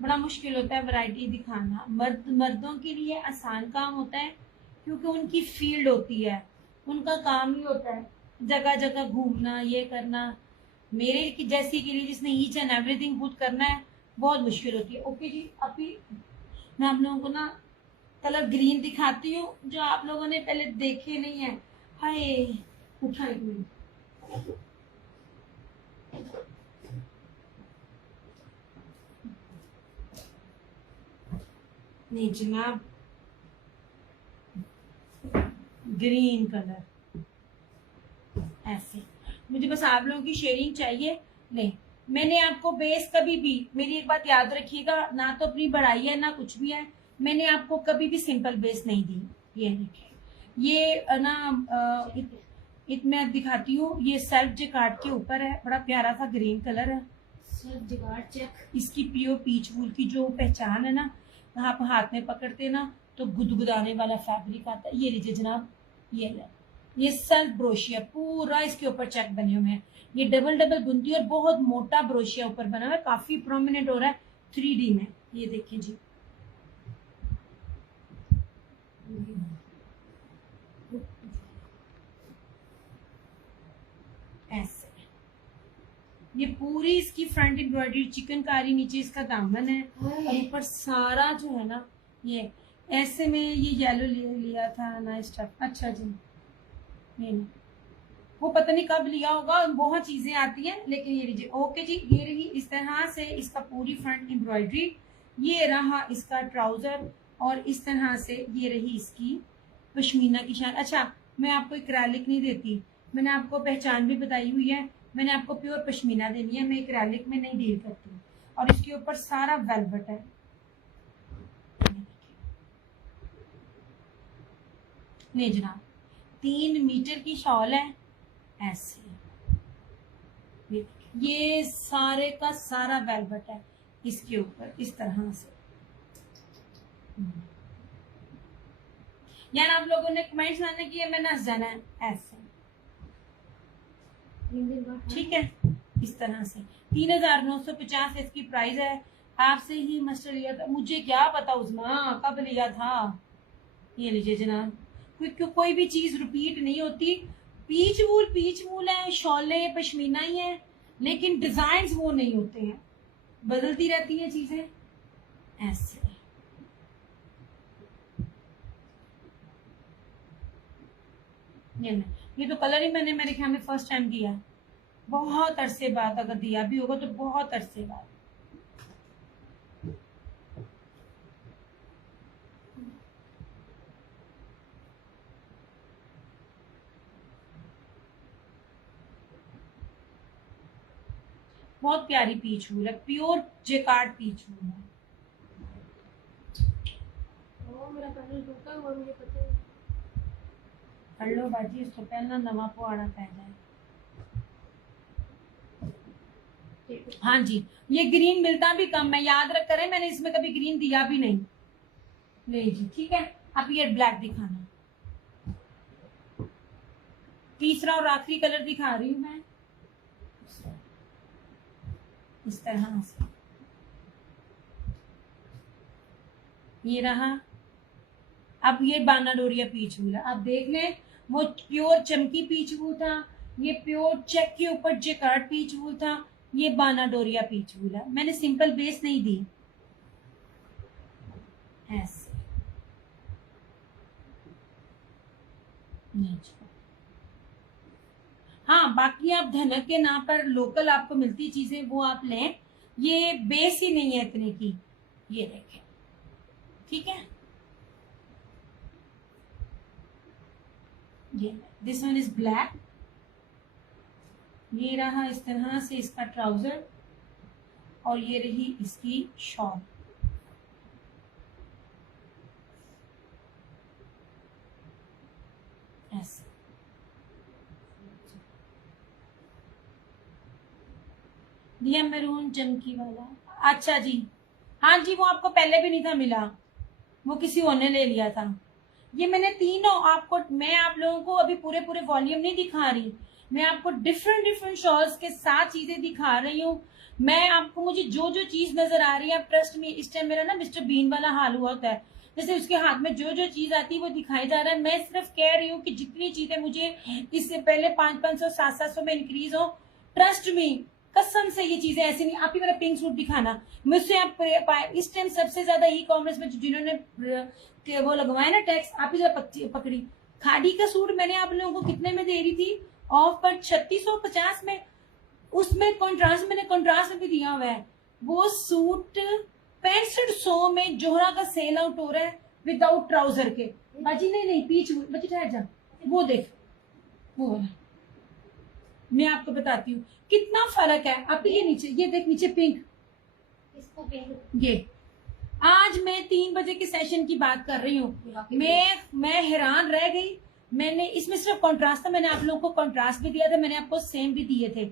बड़ा मुश्किल होता है वैरायटी दिखाना। मर्दों के लिए आसान काम होता है क्योंकि उनकी फील्ड होती है, उनका काम ही होता है जगह जगह घूमना, ये करना। मेरे की जैसी के लिए जिसने ईच एंड एवरीथिंग खुद करना है बहुत मुश्किल होती है। ओके जी, अभी मैं आप लोगों को ना कलर ग्रीन दिखाती हूँ जो आप लोगों ने पहले देखे नहीं है। हाय उठा एक मिनट। नहीं जनाब, ग्रीन कलर ऐसे मुझे बस आप लोगों की शेयरिंग चाहिए। नहीं, मैंने आपको बेस कभी भी, मेरी एक बात याद रखिएगा, ना तो अपनी बढ़ाई है ना कुछ भी है, मैंने आपको कभी भी सिंपल बेस नहीं दी। ये देखिए, ये ना मैं दिखाती हूँ, ये सेल्फ जकार्ड के ऊपर है, बड़ा प्यारा सा ग्रीन कलर है। सेल्फ जकार्ड चेक, इसकी प्योर पीच वूल की जो पहचान है ना, आप हाथ में पकड़ते ना तो गुदगुदाने वाला फैब्रिक आता है। ये लीजिए जनाब, ये सेल्फ ब्रोशिया पूरा इसके ऊपर चेक बने हुए हैं। ये डबल डबल बुनती और बहुत मोटा ब्रोशिया ऊपर बना हुआ है, काफी प्रोमिनेंट हो रहा है 3D में। ये देखिए जी, ऐसे ये पूरी इसकी फ्रंट एम्ब्रॉयडरी चिकनकारी, नीचे इसका दामन है और ऊपर सारा जो है ना ये ऐसे में ये येलो लिया था ना स्टफ। अच्छा जी, नहीं वो पता नहीं कब लिया होगा, बहुत चीजें आती हैं, लेकिन ये लीजिए। ओके जी, ये रही इस तरह से इसका पूरी फ्रंट एम्ब्रॉयडरी, ये रहा इसका ट्राउजर और इस तरह से ये रही इसकी पश्मीना की शान। अच्छा, मैं आपको एक्रेलिक नहीं देती, मैंने आपको पहचान भी बताई हुई है, मैंने आपको प्योर पश्मीना देनी है, मैं एक्रेलिक में नहीं डील करती। और इसके ऊपर सारा वेलवेट है। नहीं जनाब, 3 मीटर की शॉल है ऐसे, ये सारे का सारा वेलवेट है इसके ऊपर इस तरह से। यार आप लोगों ने कमेंट्स लाने की है, मैंने हंस जाना है ऐसे, ठीक है। इस तरह से 3950 इसकी प्राइस है। आपसे ही मस्टर लिया था, मुझे क्या पता उस्मा कब लिया था। ये लीजिए जनाब, कोई भी चीज रिपीट नहीं होती। पीच वूल है, शॉले पश्मीना ही है, लेकिन डिजाइन वो नहीं होते हैं, बदलती रहती हैं चीजें ऐसे। ये तो कलर ही मैंने मेरे ख्याल में फर्स्ट टाइम किया, बहुत अरसे बाद, अगर दिया भी होगा तो बहुत अरसे बाद। बहुत प्यारी पीच वूल है, प्योर जेकार्ड पीच वूल है। मेरा टूटा हुआ मुझे पता है। कर लो बाजी, इसको पहनना नवा पुआड़ा पै जाए। हाँ जी, ये ग्रीन मिलता भी कम है, याद रख करें, मैंने इसमें कभी ग्रीन दिया भी नहीं। नहीं जी, ठीक है। अब ये ब्लैक दिखाना, तीसरा और आखिरी कलर दिखा रही हूं मैं इस तरह से। ये रहा। अब ये बाना डोरिया पीच वूल है, आप देख लें, वो प्योर चमकी पीच वूल था, ये प्योर चेक के ऊपर जेकार्ड पीच वूल था, ये बाना डोरिया पीच वूल है। मैंने सिंपल बेस नहीं दी ऐसे। हाँ, बाकी आप धनक के नाम पर लोकल आपको मिलती चीजें वो आप लें, ये बेस ही नहीं है इतने की। ये देखें, ठीक है। ये दिस वन इज ब्लैक। ये रहा इस तरह से इसका ट्राउजर और ये रही इसकी शॉल ऐसे। दिया मैरून चमकी वाला। अच्छा जी, हाँ जी, वो आपको पहले भी नहीं था मिला, वो किसी और ने ले लिया था। ये मैंने तीनों आपको, मैं आप लोगों को अभी पूरे वॉल्यूम नहीं दिखा रही, मैं आपको डिफरेंट डिफरेंट शॉल्स के साथ चीजें दिखा रही हूँ। मैं आपको, मुझे जो जो चीज नजर आ रही है, ट्रस्ट में इस टाइम मेरा ना मिस्टर बीन वाला हाल हुआ होता है, जैसे उसके हाथ में जो जो चीज आती है वो दिखाई जा रहा है। मैं सिर्फ कह रही हूँ कि जितनी चीजें मुझे इससे पहले 500-500 700-700 में इंक्रीज हो, ट्रस्ट में, कसम से ये चीजें ऐसी नहीं। आप ही मेरा पिंक सूट दिखाना मुझसे, आप इस टाइम सबसे ज्यादा ई कॉमर्स में जिन्होंने वो लगवाया ना टैक्स, आप ही जरा पकड़ी। खादी का सूट मैंने आप लोगों को कितने में दे रही थी? ऑफ पर 3650 में। उसमें कॉन्ट्रास्ट, मैंने कॉन्ट्रास्ट में भी दिया हुआ है। वो सूट 6500 में जोहरा का सेल आउट हो रहा है विदाउट ट्राउजर के। बाजी नहीं पीछ बची, ठहर जा, वो देख, वो वाला मैं आपको बताती हूँ कितना फर्क है। अब ये नीचे, ये देख नीचे पिंक, इसको पिंक, ये आज मैं 3 बजे के सेशन की बात कर रही हूँ। मैं हैरान रह गई। मैंने इसमें सिर्फ कॉन्ट्रास्ट था, मैंने आप लोगों को कॉन्ट्रास्ट भी दिया था, मैंने आपको सेम भी दिए थे।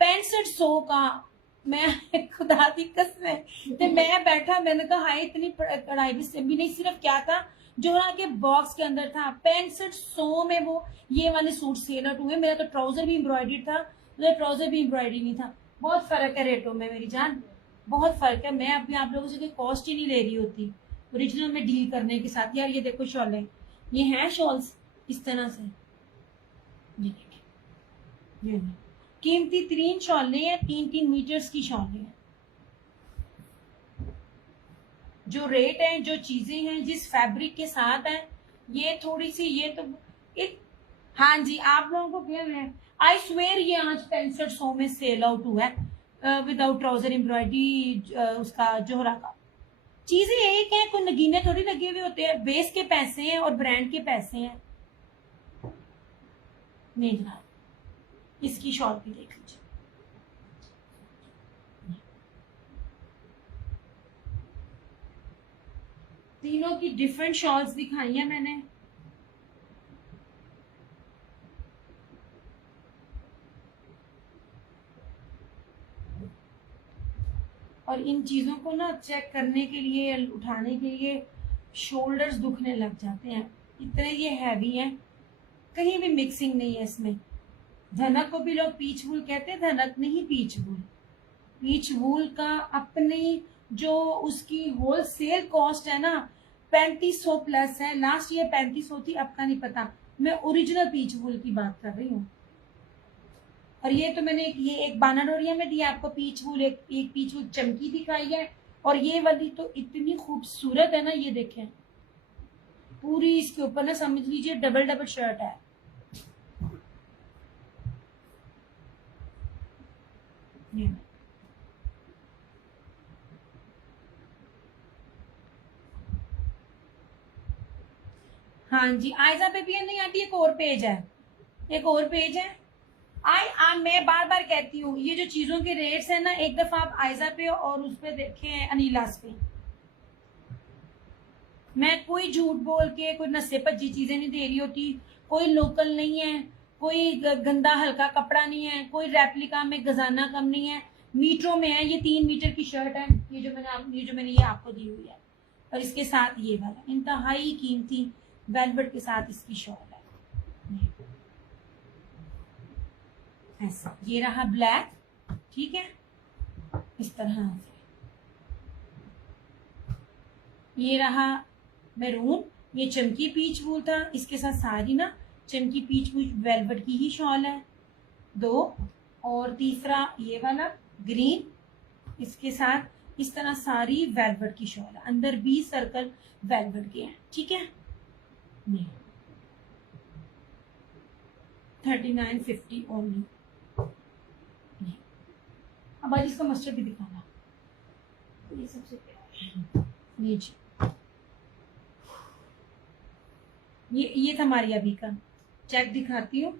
6500 का, मैं खुदा दी कसम, तो मैं बैठा, मैंने कहा हाय इतनी कढ़ाई भी नहीं, सिर्फ क्या था जोहरा के बॉक्स के अंदर था 6500 में वो ये वाले सूट सेल आउट हुए। मेरा तो ट्राउजर भी एम्ब्रॉयडर्ड था, मेरा ट्राउजर भी एम्ब्रॉयडरी नहीं था। बहुत फर्क है रेटों में मेरी जान, बहुत फर्क है। मैं अभी आप लोगों से कोई कॉस्ट ही नहीं ले रही होती ओरिजिनल में डील करने के साथ। यार ये देखो शॉलें, ये हैं शॉल्स इस तरह से, ये देखिए, ये कीमती 3 शॉलें हैं, 3-3 मीटर्स की शॉलें हैं। जो रेट है, जो चीजें हैं, जिस फैब्रिक के साथ है, ये थोड़ी सी, ये तो हाँ जी, आप लोगों को क्या है, आई स्वेयर ये आज 6500 में सेल आउट हुआ है विदाउट ट्राउजर एम्ब्रॉयडरी उसका जोहरा का। चीजें एक है, कोई नगीने थोड़ी लगे हुए होते हैं, बेस के पैसे हैं और ब्रांड के पैसे हैं। नहीं जनाब, इसकी शॉल भी देख लीजिए, तीनों की डिफरेंट शॉल्स दिखाई है मैंने। और इन चीजों को ना चेक करने के लिए, उठाने के लिए शोल्डर्स दुखने लग जाते हैं, इतने ये हैवी हैं। कहीं भी मिक्सिंग नहीं है इसमें। धनक को भी लोग पीच वूल कहते हैं, धनक नहीं पीच वूल। पीच वूल का अपनी जो उसकी होलसेल कॉस्ट है ना 3500 प्लस है। लास्ट ईयर 3500 थी, अब का नहीं पता। मैं ओरिजिनल पीच वूल की बात कर रही हूँ। और ये तो मैंने ये एक बानाडोरिया में दिया आपको पीच वूल, एक पीच वूल चमकी दिखाई है। और ये वाली तो इतनी खूबसूरत है ना, ये देखें पूरी इसके ऊपर ना समझ लीजिए डबल शर्ट है। हाँ जी, आयजा पे भी नहीं आती, एक और पेज है, एक और पेज है। मैं बार बार कहती हूँ, ये जो चीजों के रेट्स है ना, एक दफा आप आयजा पे और उस पे देखें अनीलास पे। मैं कोई झूठ बोल के कोई नशे भज्जी चीजें नहीं दे रही होती। कोई लोकल नहीं है, कोई गंदा हल्का कपड़ा नहीं है, कोई रेप्लिका में गजाना कम नहीं है, मीटरों में है। ये 3 मीटर की शर्ट है, ये जो मैंने ये आपको दी हुई है। और इसके साथ ये वाला इंतहाई कीमती वेलवेट के साथ इसकी शॉल है। ऐसा ये रहा ब्लैक, ठीक है, इस तरह से। ये रहा मैरून, ये चमकी पीच वूल था, इसके साथ सारी ना चमकी पीच वूल वेलवेट की ही शॉल है 2। और तीसरा ये वाला ग्रीन, इसके साथ इस तरह सारी वेलवेट की शॉल है, अंदर 20 सर्कल वेलवेट के हैं, ठीक है। 3950 ओनली। अब आज इसका मस्टर्ड भी दिखाना, ये सबसे प्यारा ये जी, ये था हमारी अभी का। चेक दिखाती हूँ,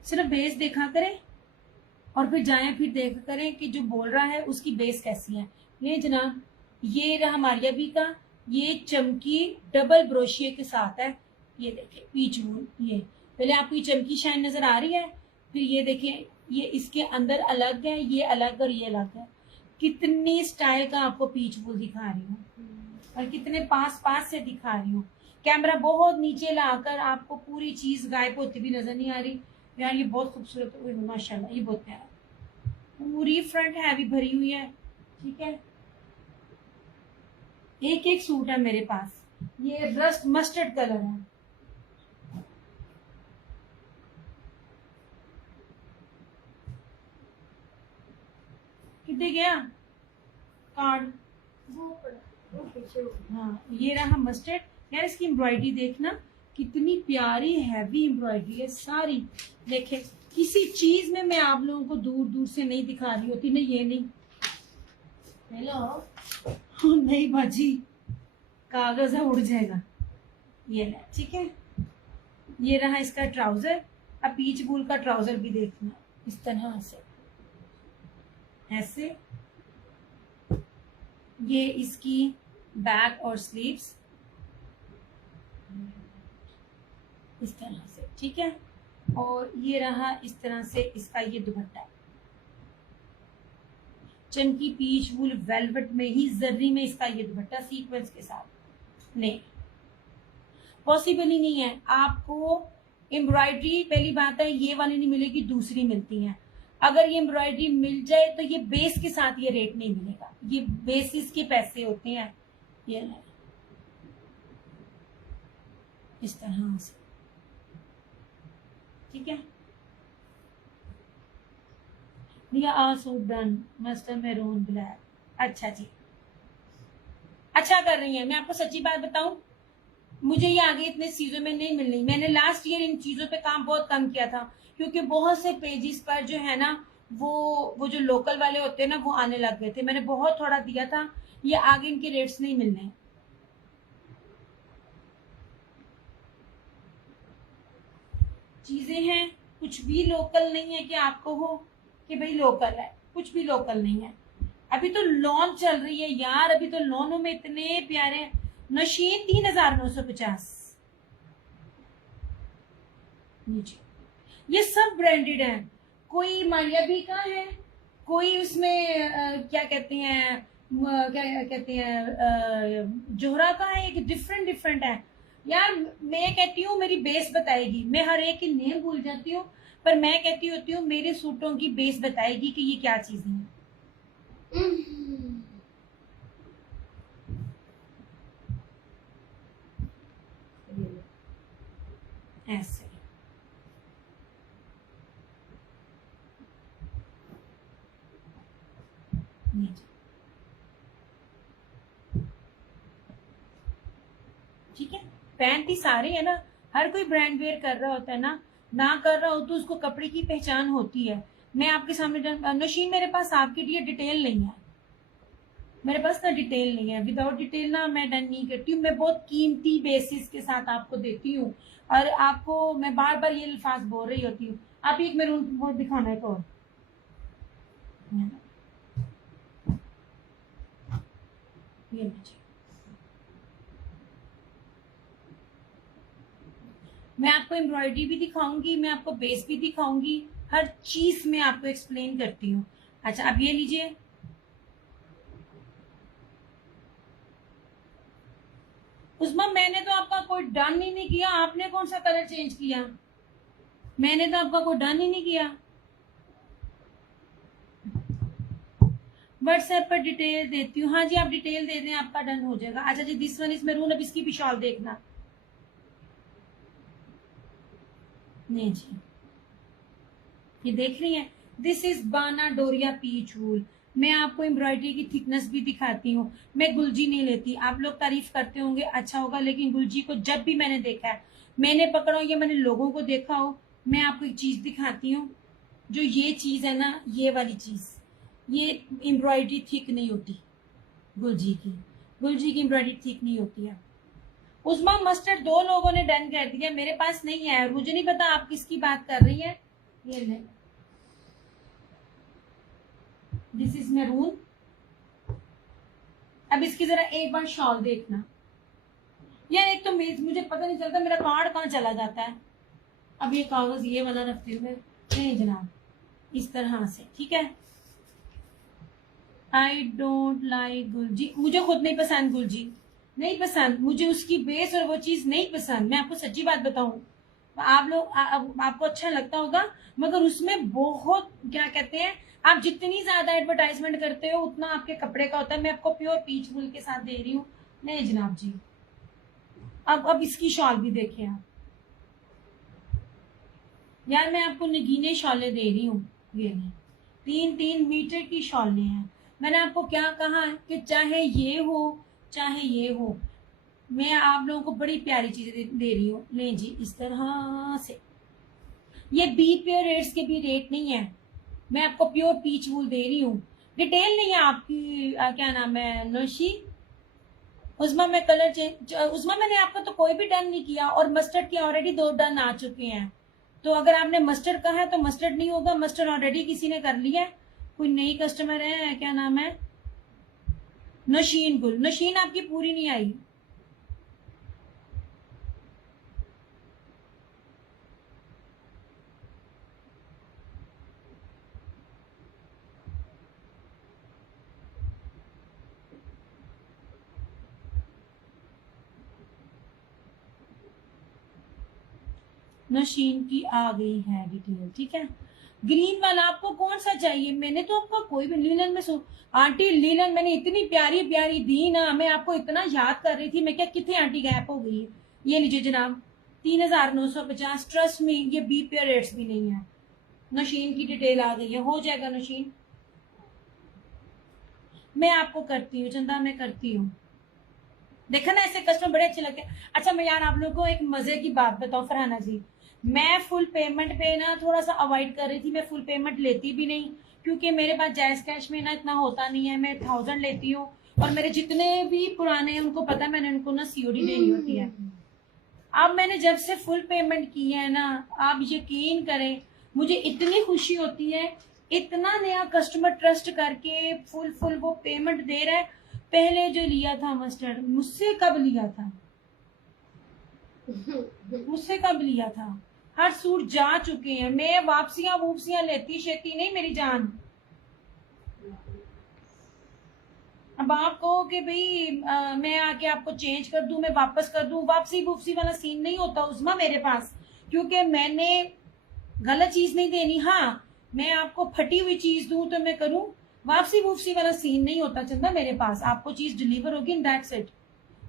सिर्फ बेस देखा करें और फिर जाएं, फिर देखा करें कि जो बोल रहा है उसकी बेस कैसी है। ये जनाब, ये रहा हमारी अभी का, ये चमकी डबल ब्रोशिये के साथ है। ये देखिए पीच वूल, ये पहले आपको ये चमकी शाइन नजर आ रही है, फिर ये देखिए ये इसके अंदर अलग है, ये अलग और ये अलग है। कितनी स्टाइल का आपको पीच वूल दिखा रही हूँ और कितने पास से दिखा रही हूँ। कैमरा बहुत नीचे लाकर आपको पूरी चीज गायब होती भी नजर नहीं आ रही। यार ये बहुत खूबसूरत है माशाल्लाह, ये बहुत प्यारा, पूरी फ्रंट हैवी भरी हुई है। ठीक है, एक एक सूट है मेरे पास। ये रस्ट मस्टर्ड कलर है। कितने गया कार्ड? वो पड़ा, वो पीछे हो। हाँ, ये रहा मस्टर्ड। यार इसकी एम्ब्रॉयडरी देखना कितनी प्यारी हैवी एम्ब्रॉयडरी है सारी। देखे, किसी चीज में मैं आप लोगों को दूर दूर से नहीं दिखा रही होती ना, ये नहीं। हेलो नहीं बाजी, कागज है उड़ जाएगा। ये ले, ठीक है। ये रहा इसका ट्राउजर। अब पीच बूल का ट्राउजर भी देखना, इस तरह से ऐसे। ये इसकी बैक और स्लीव्स इस तरह से, ठीक है। और ये रहा इस तरह से इसका ये दुपट्टा, चमकी पीच वूल वेलवेट में ही जर्री में इसका ये दुपट्टा सीक्वेंस के साथ। नहीं, पॉसिबल ही नहीं है आपको एम्ब्रॉयडरी। पहली बात है ये वाली नहीं मिलेगी, दूसरी मिलती है। अगर ये एम्ब्रॉयडरी मिल जाए तो ये बेस के साथ ये रेट नहीं मिलेगा, ये बेसिस के पैसे होते हैं। ये नहीं, इस तरह से, ठीक है। Suit done, mustard maroon black. अच्छा जी, अच्छा कर रही हैं। मैं आपको सच्ची बात बताऊं, मुझे ये आगे इतने चीजों में नहीं मिल रही। मैंने लास्ट ईयर इन चीजों पे काम बहुत कम किया था, क्योंकि बहुत से पेजेस पर जो है ना वो जो लोकल वाले होते हैं ना वो आने लग गए थे। मैंने बहुत थोड़ा दिया था, ये आगे इनके रेट्स नहीं मिलने। चीजें हैं, कुछ भी लोकल नहीं है कि आपको हो कि भाई लोकल है, कुछ भी लोकल नहीं है। अभी तो लॉन चल रही है यार, अभी तो लॉनों में इतने प्यारे नशीन 3950 नीचे। ये सब ब्रांडेड है, कोई मालियाबी का है, कोई उसमें क्या कहते हैं जोहरा का है, एक डिफरेंट डिफरेंट है। यार मैं कहती हूँ मेरी बेस बताएगी, मैं हर एक की नेम भूल जाती हूँ, पर मैं कहती होती हूँ मेरे सूटों की बेस बताएगी कि ये क्या चीजें हैं। ऐसे ठीक है। पैंट ही सारे है ना, हर कोई ब्रांड वेयर कर रहा होता है ना कर रहा हो तो उसको कपड़े की पहचान होती है। मैं आपके सामने नशीन, मेरे पास आपके लिए डिटेल नहीं है, मेरे पास ना डिटेल नहीं है। विदाउट डिटेल ना मैं डन नहीं करती हूँ। मैं बहुत कीमती बेसिस के साथ आपको देती हूँ, और आपको मैं बार बार ये अल्फाज बोल रही होती हूँ। आप एक मैरून बहुत दिखाना है तो ये मैं आपको एम्ब्रॉयडरी भी दिखाऊंगी, मैं आपको बेस भी दिखाऊंगी, हर चीज में आपको एक्सप्लेन करती हूँ। अच्छा अब ये लीजिए, उस्मा मैंने तो आपका कोई डन ही नहीं किया, आपने कौन सा कलर चेंज किया? मैंने तो आपका कोई डन ही नहीं किया। व्हाट्सएप पर डिटेल देती हूँ। हाँ जी आप डिटेल दे दें, आपका डन हो जाएगा। अच्छा जी दिस वन इज मैरून। अब इसकी भी शॉल देखना। नहीं जी, ये देख रही हैं, दिस इज बाना डोरिया पीच वूल। मैं आपको एम्ब्रॉयडरी की थिकनेस भी दिखाती हूँ। मैं गुलजी नहीं लेती, आप लोग तारीफ करते होंगे अच्छा होगा, लेकिन गुलजी को जब भी मैंने देखा है, मैंने पकड़ा हो या मैंने लोगों को देखा हो, मैं आपको एक चीज दिखाती हूँ। जो ये चीज है ना, ये वाली चीज, ये एम्ब्रॉयडरी थिक नहीं होती गुलजी की। गुलजी की एम्ब्रॉयडरी थिक नहीं होती है। उस्मा मस्टर्ड 2 लोगों ने डन कर दिया, मेरे पास नहीं है और मुझे नहीं पता आप किसकी बात कर रही हैं। ये ले, दिस इज मैरून। अब इसकी जरा एक बार शॉल देखना। यार एक तो मुझे पता नहीं चलता मेरा कार्ड कहाँ चला जाता है। अब ये कागज ये वाला रखते हुए नहीं जनाब, इस तरह से, ठीक है। आई डोंट लाइक गुलजी, मुझे खुद नहीं पसंद गुलजी। नहीं पसंद मुझे, उसकी बेस और वो चीज नहीं पसंद। मैं आपको सच्ची बात बताऊं, आप लोग आपको अच्छा लगता होगा, मगर उसमें बहुत क्या कहते हैं, आप जितनी ज्यादा एडवर्टाइजमेंट करते हो उतना आपके कपड़े का होता है। मैं आपको प्योर पीच वूल के साथ दे रही हूँ। नहीं जनाब जी, अब इसकी शॉल भी देखें आप यार, मैं आपको नगीने शॉलें दे रही हूँ। ये नहीं, 3-3 मीटर की शॉलें हैं। मैंने आपको क्या कहा कि चाहे ये हो चाहे ये हो, मैं आप लोगों को बड़ी प्यारी चीजें दे रही हूँ। नहीं जी, इस तरह से ये बी प्योर रेट्स के भी रेट नहीं है, मैं आपको प्योर पीच वूल दे रही हूँ। डिटेल नहीं है आपकी क्या नाम है नौशी, उस्मा में कलर चेंज, उस्मा मैंने आपका तो कोई भी डन नहीं किया, और मस्टर्ड के ऑलरेडी 2 डन आ चुके हैं। तो अगर आपने मस्टर्ड कहा है तो मस्टर्ड नहीं होगा, मस्टर्ड ऑलरेडी किसी ने कर लिया है। कोई नई कस्टमर है, क्या नाम है, नशीन गुल। नशीन आपकी पूरी नहीं आई। नशीन की आ गई है डिटेल, ठीक है। ग्रीन वाला आपको कौन सा चाहिए? मैंने तो आपका कोई भी लीलन में आंटी लीलन मैंने इतनी प्यारी प्यारी दी ना, मैं आपको इतना याद कर रही थी, मैं क्या कितनी आंटी गैप हो गई है। ये लीजिए जनाब 3950, ट्रस्ट में ये बी पेयर रेट्स भी नहीं है। नशीन की डिटेल आ गई है, हो जाएगा नशीन। मैं आपको करती हूँ चंदा, मैं करती हूँ। देखा ना, ऐसे कस्टमर बड़े अच्छे लगते हैं। अच्छा मैं यार आप लोगों को एक मजे की बात बताऊं फरहाना जी, मैं फुल पेमेंट पे ना थोड़ा सा अवॉइड कर रही थी। मैं फुल पेमेंट लेती भी नहीं, क्योंकि मेरे पास जायज कैश में ना इतना होता नहीं है। मैं 1000 लेती हूँ, और मेरे जितने भी पुराने हैं उनको पता है मैंने उनको ना सीओडी देनी होती है। अब मैंने जब से फुल पेमेंट की है ना, आप यकीन करें मुझे इतनी खुशी होती है, इतना नया कस्टमर ट्रस्ट करके फुल वो पेमेंट दे रहा है। पहले जो लिया था मस्टर्ड, मुझसे कब लिया था, मुझसे कब लिया था, हर सूट जा चुके हैं। मैं वापसियां वूपसियां लेती शेती नहीं मेरी जान। अब आप कहो कि भाई मैं आके आपको चेंज कर दूं, मैं वापस कर दूं, वापसी वूपसी वाला सीन नहीं होता उस्मा मेरे पास, क्योंकि मैंने गलत चीज नहीं देनी। हाँ मैं आपको फटी हुई चीज दूं तो मैं करूं, वापसी वूपसी वाला सीन नहीं होता चंदा मेरे पास। आपको चीज डिलीवर होगी, दैट्स इट।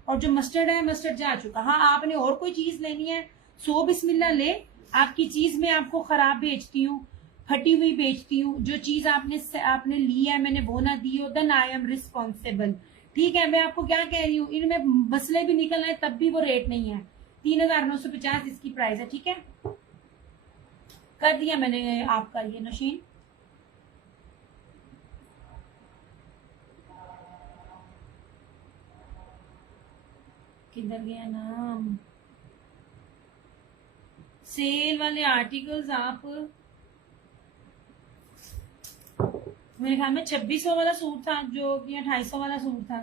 और जो मस्टर्ड है, मस्टर्ड जा चुका। हाँ आपने और कोई चीज लेनी है, सो बिस्मिल्लाह ले। आपकी चीज मैं आपको खराब बेचती हूँ, फटी हुई बेचती हूँ। जो चीज आपने ली है मैंने वो ना दी हो, देन आई एम रिस्पॉन्सिबल। ठीक है, मैं आपको क्या कह रही हूँ, इनमें मसले भी निकल आए तब भी वो रेट नहीं है। 3950 इसकी प्राइस है, ठीक है। कर दिया मैंने आपका ये नशीन। किधर गया नाम, सेल वाले आर्टिकल्स आप, मेरे ख्याल में 2600 वाला सूट था जो, या 250 वाला सूट था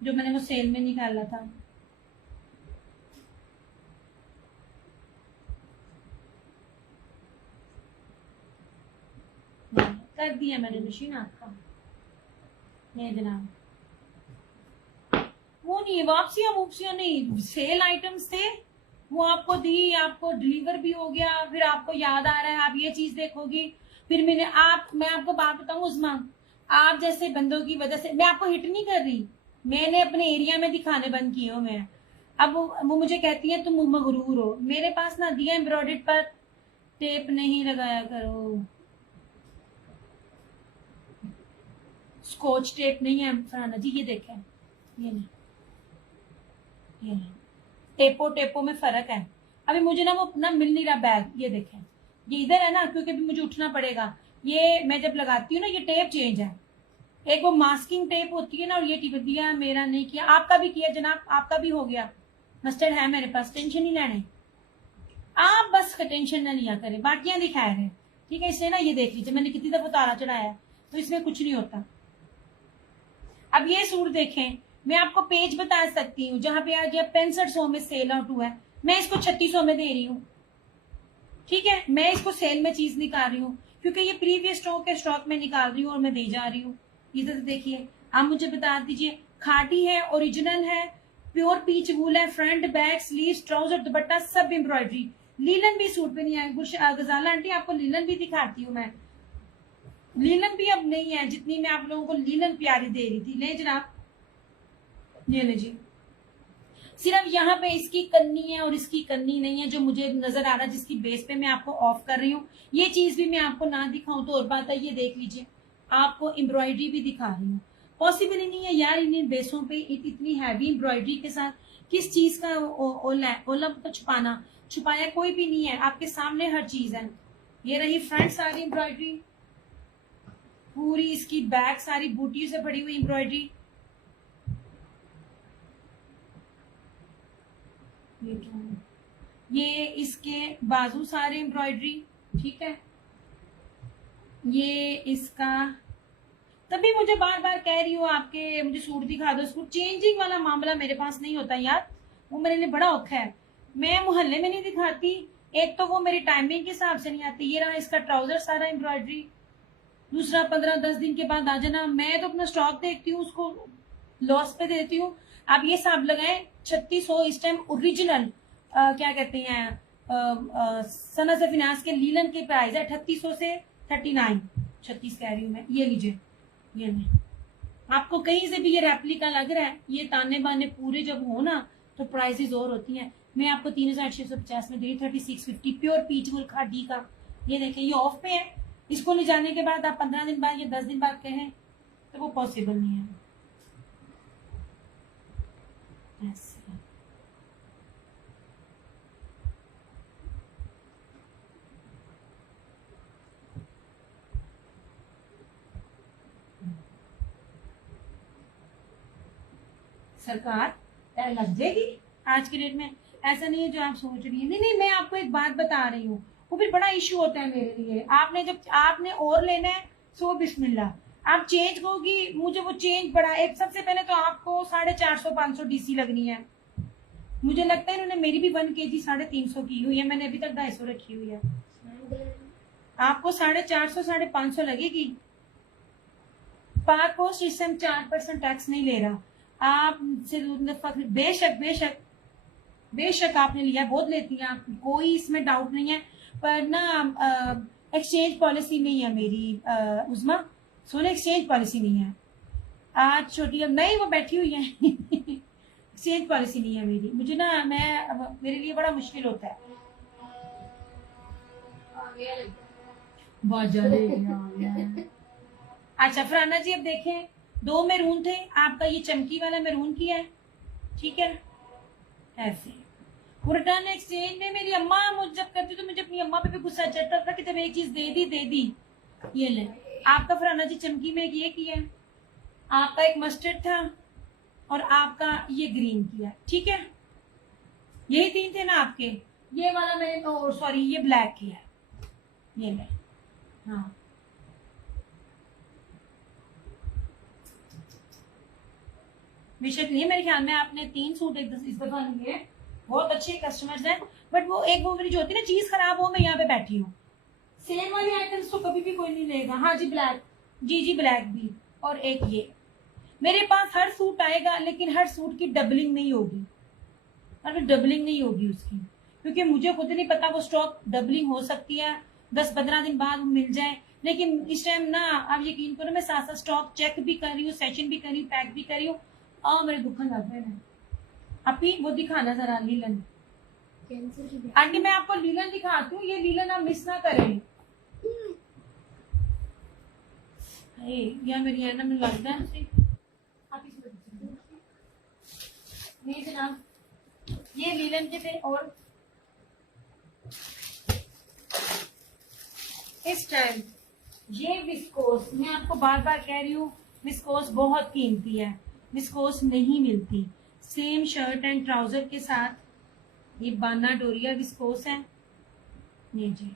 जो मैंने वो सेल में निकाला था। कर दिया मैंने मशीन आपका। नहीं जनाब, वो नहीं, वापसियां वूपसियां नहीं, सेल आइटम्स थे वो आपको दी, आपको डिलीवर भी हो गया। फिर आपको याद आ रहा है आप ये चीज देखोगी, फिर मैं आपको बात बताऊं उस्मा, आप जैसे बंदों की वजह से मैं आपको हिट नहीं कर रही, मैंने अपने एरिया में दिखाने बंद किए हो मैं। अब वो मुझे कहती है तुम मगरूर हो। मेरे पास ना दिया एम्ब्रॉयडर्ड पर टेप नहीं लगाया करो, स्कॉच टेप नहीं है फरहाना जी, ये देखें, ये नहीं, ये नहीं, टेपो में फर्क है। अभी मुझे ना वो अपना मिल नहीं रहा बैग, ये देखें, ये इधर है ना, क्योंकि अभी मुझे उठना पड़ेगा। ये मैं जब लगाती हूँ ना, ये टेप चेंज है, एक वो मास्किंग टेप होती है ना, और ये टिप दिया मेरा नहीं किया, आपका भी किया जनाब, आपका भी हो गया। मस्टर्ड है मेरे पास, टेंशन नहीं लेने आप, बस टेंशन ना लिया करें, बाकियां दिखाए गए, ठीक है। इसलिए ना ये देख लीजिए मैंने कितनी दफा तारा चढ़ाया है, तो इसमें कुछ नहीं होता। अब ये सूट देखें, मैं आपको पेज बता सकती हूँ जहां पे आज 6500 में सेल आउट हुआ है, मैं इसको 3600 में दे रही हूँ, ठीक है। मैं इसको सेल में चीज निकाल रही हूँ, क्योंकि ये प्रीवियस स्टॉक के स्टॉक में निकाल रही हूँ और मैं दे जा रही हूँ। इधर देखिए, आप मुझे बता दीजिए, खाटी है, ओरिजिनल है, प्योर पीच वूल है, फ्रंट बैक स्लीव्स ट्राउजर दुपट्टा सब एम्ब्रॉयडरी। लीलन भी सूट पे नहीं है। गजाला आंटी आपको लीलन भी दिखाती हूँ मैं। लीलन भी अब नहीं है जितनी मैं आप लोगों को लीलन प्यारी दे रही थी। ले जनाब, ये ले जी। सिर्फ यहाँ पे इसकी कन्नी है और इसकी कन्नी नहीं है जो मुझे नजर आ रहा है, जिसकी बेस पे मैं आपको ऑफ कर रही हूँ। ये चीज भी मैं आपको ना दिखाऊं तो और बात है। ये देख लीजिए, आपको एम्ब्रॉयडरी भी दिखा रही हूँ। पॉसिबल ही नहीं है यार इन बेसों पे इतनी हैवी एम्ब्रॉयडरी के साथ किस चीज का ओला तो छुपाया कोई भी नहीं है, आपके सामने हर चीज है। ये रही फ्रंट सारी एम्ब्रॉयडरी, पूरी इसकी बैक सारी बूटियों से भरी हुई एम्ब्रॉयडरी। ये इसके बाजू सारे एम्ब्रॉयडरी, ठीक है। ये इसका, तभी मुझे बार बार कह रही हूँ आपके मुझे सूट दिखा दो। सूट चेंजिंग वाला मामला मेरे पास नहीं होता यार, वो मेरे लिए बड़ा औखा है। मैं मोहल्ले में नहीं दिखाती, एक तो वो मेरी टाइमिंग के हिसाब से नहीं आती। ये रहा इसका ट्राउजर सारा एम्ब्रॉयडरी। दूसरा 15-10 दिन के बाद आ जाना। मैं तो अपना स्टॉक देखती हूँ, उसको लॉस पे देती हूँ। आप ये हिसाब लगाएं 3600 इस टाइम ओरिजिनल क्या कहते हैं सना से फिनांस के लीलन के प्राइस है 3800 से 39 36 कह रही हूँ मैं। ये लीजिए, ये नहीं, आपको कहीं से भी ये रेप्लिका लग रहा है। ये ताने बाने पूरे जब हो ना तो प्राइसेस और होती हैं। मैं आपको 3650 में दे 3650 प्योर पीच वुल खादी का। ये देखें, ये ऑफ पे है। इसको ले जाने के बाद आप 15 दिन बाद या 10 दिन बाद कहें तो वो पॉसिबल नहीं है। ऐसे सरकार लग जाएगी आज के डेट में। ऐसा नहीं है जो आप सोच रही है। नहीं नहीं, मैं आपको एक बात बता रही हूँ, वो फिर बड़ा इशू होता है मेरे लिए। आपने जब आपने और लेना है सो बिस्मिल्लाह। आप चेंज होगी, मुझे वो चेंज बड़ा एक सबसे पहले तो आपको 450-500 डीसी लगनी है। मुझे लगता है इन्होंने मेरी भी 1 kg 350 की हुई है, मैंने अभी तक 250 रखी हुई है। आपको 450 550 लगेगी। पाक पोस्ट इस टाइम 4% टैक्स नहीं ले रहा। आप बेशक बेशक बेशक आपने लिया, बहुत लेती हैं आप, कोई इसमें डाउट नहीं है। पर ना एक्सचेंज पॉलिसी नहीं है मेरी उस्मा, सोने एक्सचेंज पॉलिसी नहीं है। आज छोटी अब नहीं वो बैठी हुई है एक्सचेंज पॉलिसी नहीं है मेरी। मुझे ना मेरे लिए बड़ा मुश्किल होता है। बहुत ज्यादा अच्छा फराना जी, अब देखें 2 मैरून थे, आपका ये चमकी वाला मैरून किया है, ठीक है। ऐसे रिटर्न एक्सचेंज में मेरी अम्मा मुझ जब करती तो मुझे अपनी अम्मा पे भी गुस्सा चढ़ता था कि जब एक चीज दे दी। ये ले आपका फराना जी चमकी में ये किया, आपका एक मस्टर्ड था और आपका ये ग्रीन किया, ठीक है। यही 3 थे ना आपके। ये वाला मैंने सॉरी ये ब्लैक किया, ये ले। हाँ बेशक नहीं, मेरे ख्याल में आपने 3 सूट इस दफा लिए, बहुत अच्छे कस्टमर्स हैं। बट वो एक वो मेरी जो होती है ना चीज खराब हो, मैं यहाँ पे बैठी हूँ। सेम वाली आइटम्स तो कभी भी कोई नहीं लेगा। हाँ जी ब्लैक, जी ब्लैक भी। और एक ये मेरे पास हर सूट आएगा, लेकिन हर सूट की डबलिंग नहीं होगी, डबलिंग नहीं होगी उसकी, क्योंकि मुझे खुद नहीं पता वो स्टॉक डबलिंग हो सकती है 10-15 दिन बाद मिल जाए। लेकिन इस टाइम ना आप यकीन करो, मैं साथ साथ स्टॉक चेक भी कर रही हूँ, सेशन भी कर रही हूँ, पैक भी कर रही हूँ। मेरे दुखन लग रहे हैं। अभी वो दिखाना जरा लीलन आंटी, मैं आपको लीलन दिखाती हूँ। ये लीलन आप मिस ना करें। या मेरी है ना, मुझे लगता है नहीं जनाब, ये लीलन के थे। और इस टाइम ये विस्कोस, मैं आपको बार बार कह रही हूँ विस्कोस बहुत कीमती है, विस्कोस नहीं मिलती। सेम शर्ट एंड ट्राउजर के साथ ये बाना डोरिया विस्कोस है। ये जी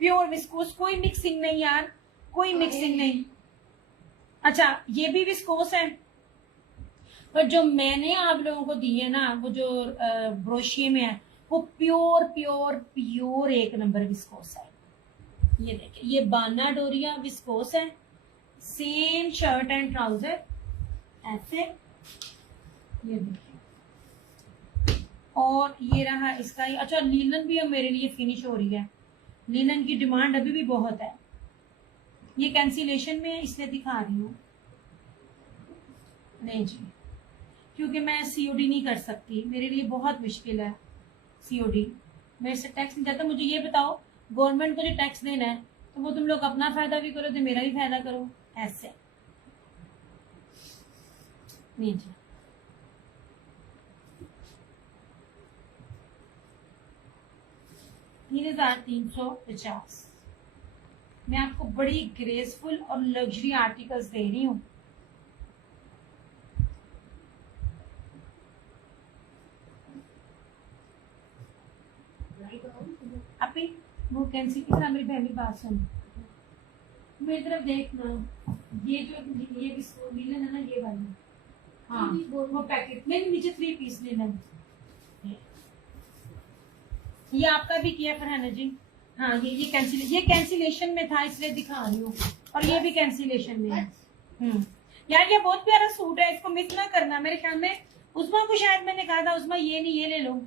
प्योर विस्कोस, कोई मिक्सिंग नहीं यार, कोई मिक्सिंग नहीं। अच्छा ये भी विस्कोस है, पर जो मैंने आप लोगों को दी है ना, वो जो ब्रोशिये में है, वो pure pure pure 1 number viscose है। ये देखिए, ये बाना डोरिया विस्कोस है। सेम शर्ट एंड ट्राउजर ऐसे, ये देखिए। और ये रहा इसका ही। अच्छा, लीलन भी अब मेरे लिए फिनिश हो रही है, लीलन की डिमांड अभी भी बहुत है। ये कैंसिलेशन में है इसलिए दिखा रही हूँ। नहीं जी, क्योंकि मैं सीओडी नहीं कर सकती, मेरे लिए बहुत मुश्किल है सीओडी, मेरे से टैक्स नहीं जाता। मुझे ये बताओ, गवर्नमेंट को जो टैक्स देना है तो वो तुम लोग अपना फायदा भी करो तो मेरा भी फायदा करो, ऐसे। नहीं जी, 3,350। मैं आपको बड़ी ग्रेसफुल और लग्जरी आर्टिकल्स दे रही हूँ। अभी वो कैंसिल किया, मेरी बहन की बात सुन, मेरी तरफ देखना। ये जो ये लीलन है ना, ये वाली, हाँ वो पैकेट में नीचे 3 पीस लीलन, ये आपका भी किया फरहाना जी। हाँ ये कैंसिलेशन में था इसलिए दिखा रही हूँ, और ये भी कैंसिलेशन में है। यार ये बहुत प्यारा सूट है, इसको मिस ना करना। मेरे ख्याल में उस्मा को शायद मैंने कहा था, उस्मा ये नहीं, ये ले लो।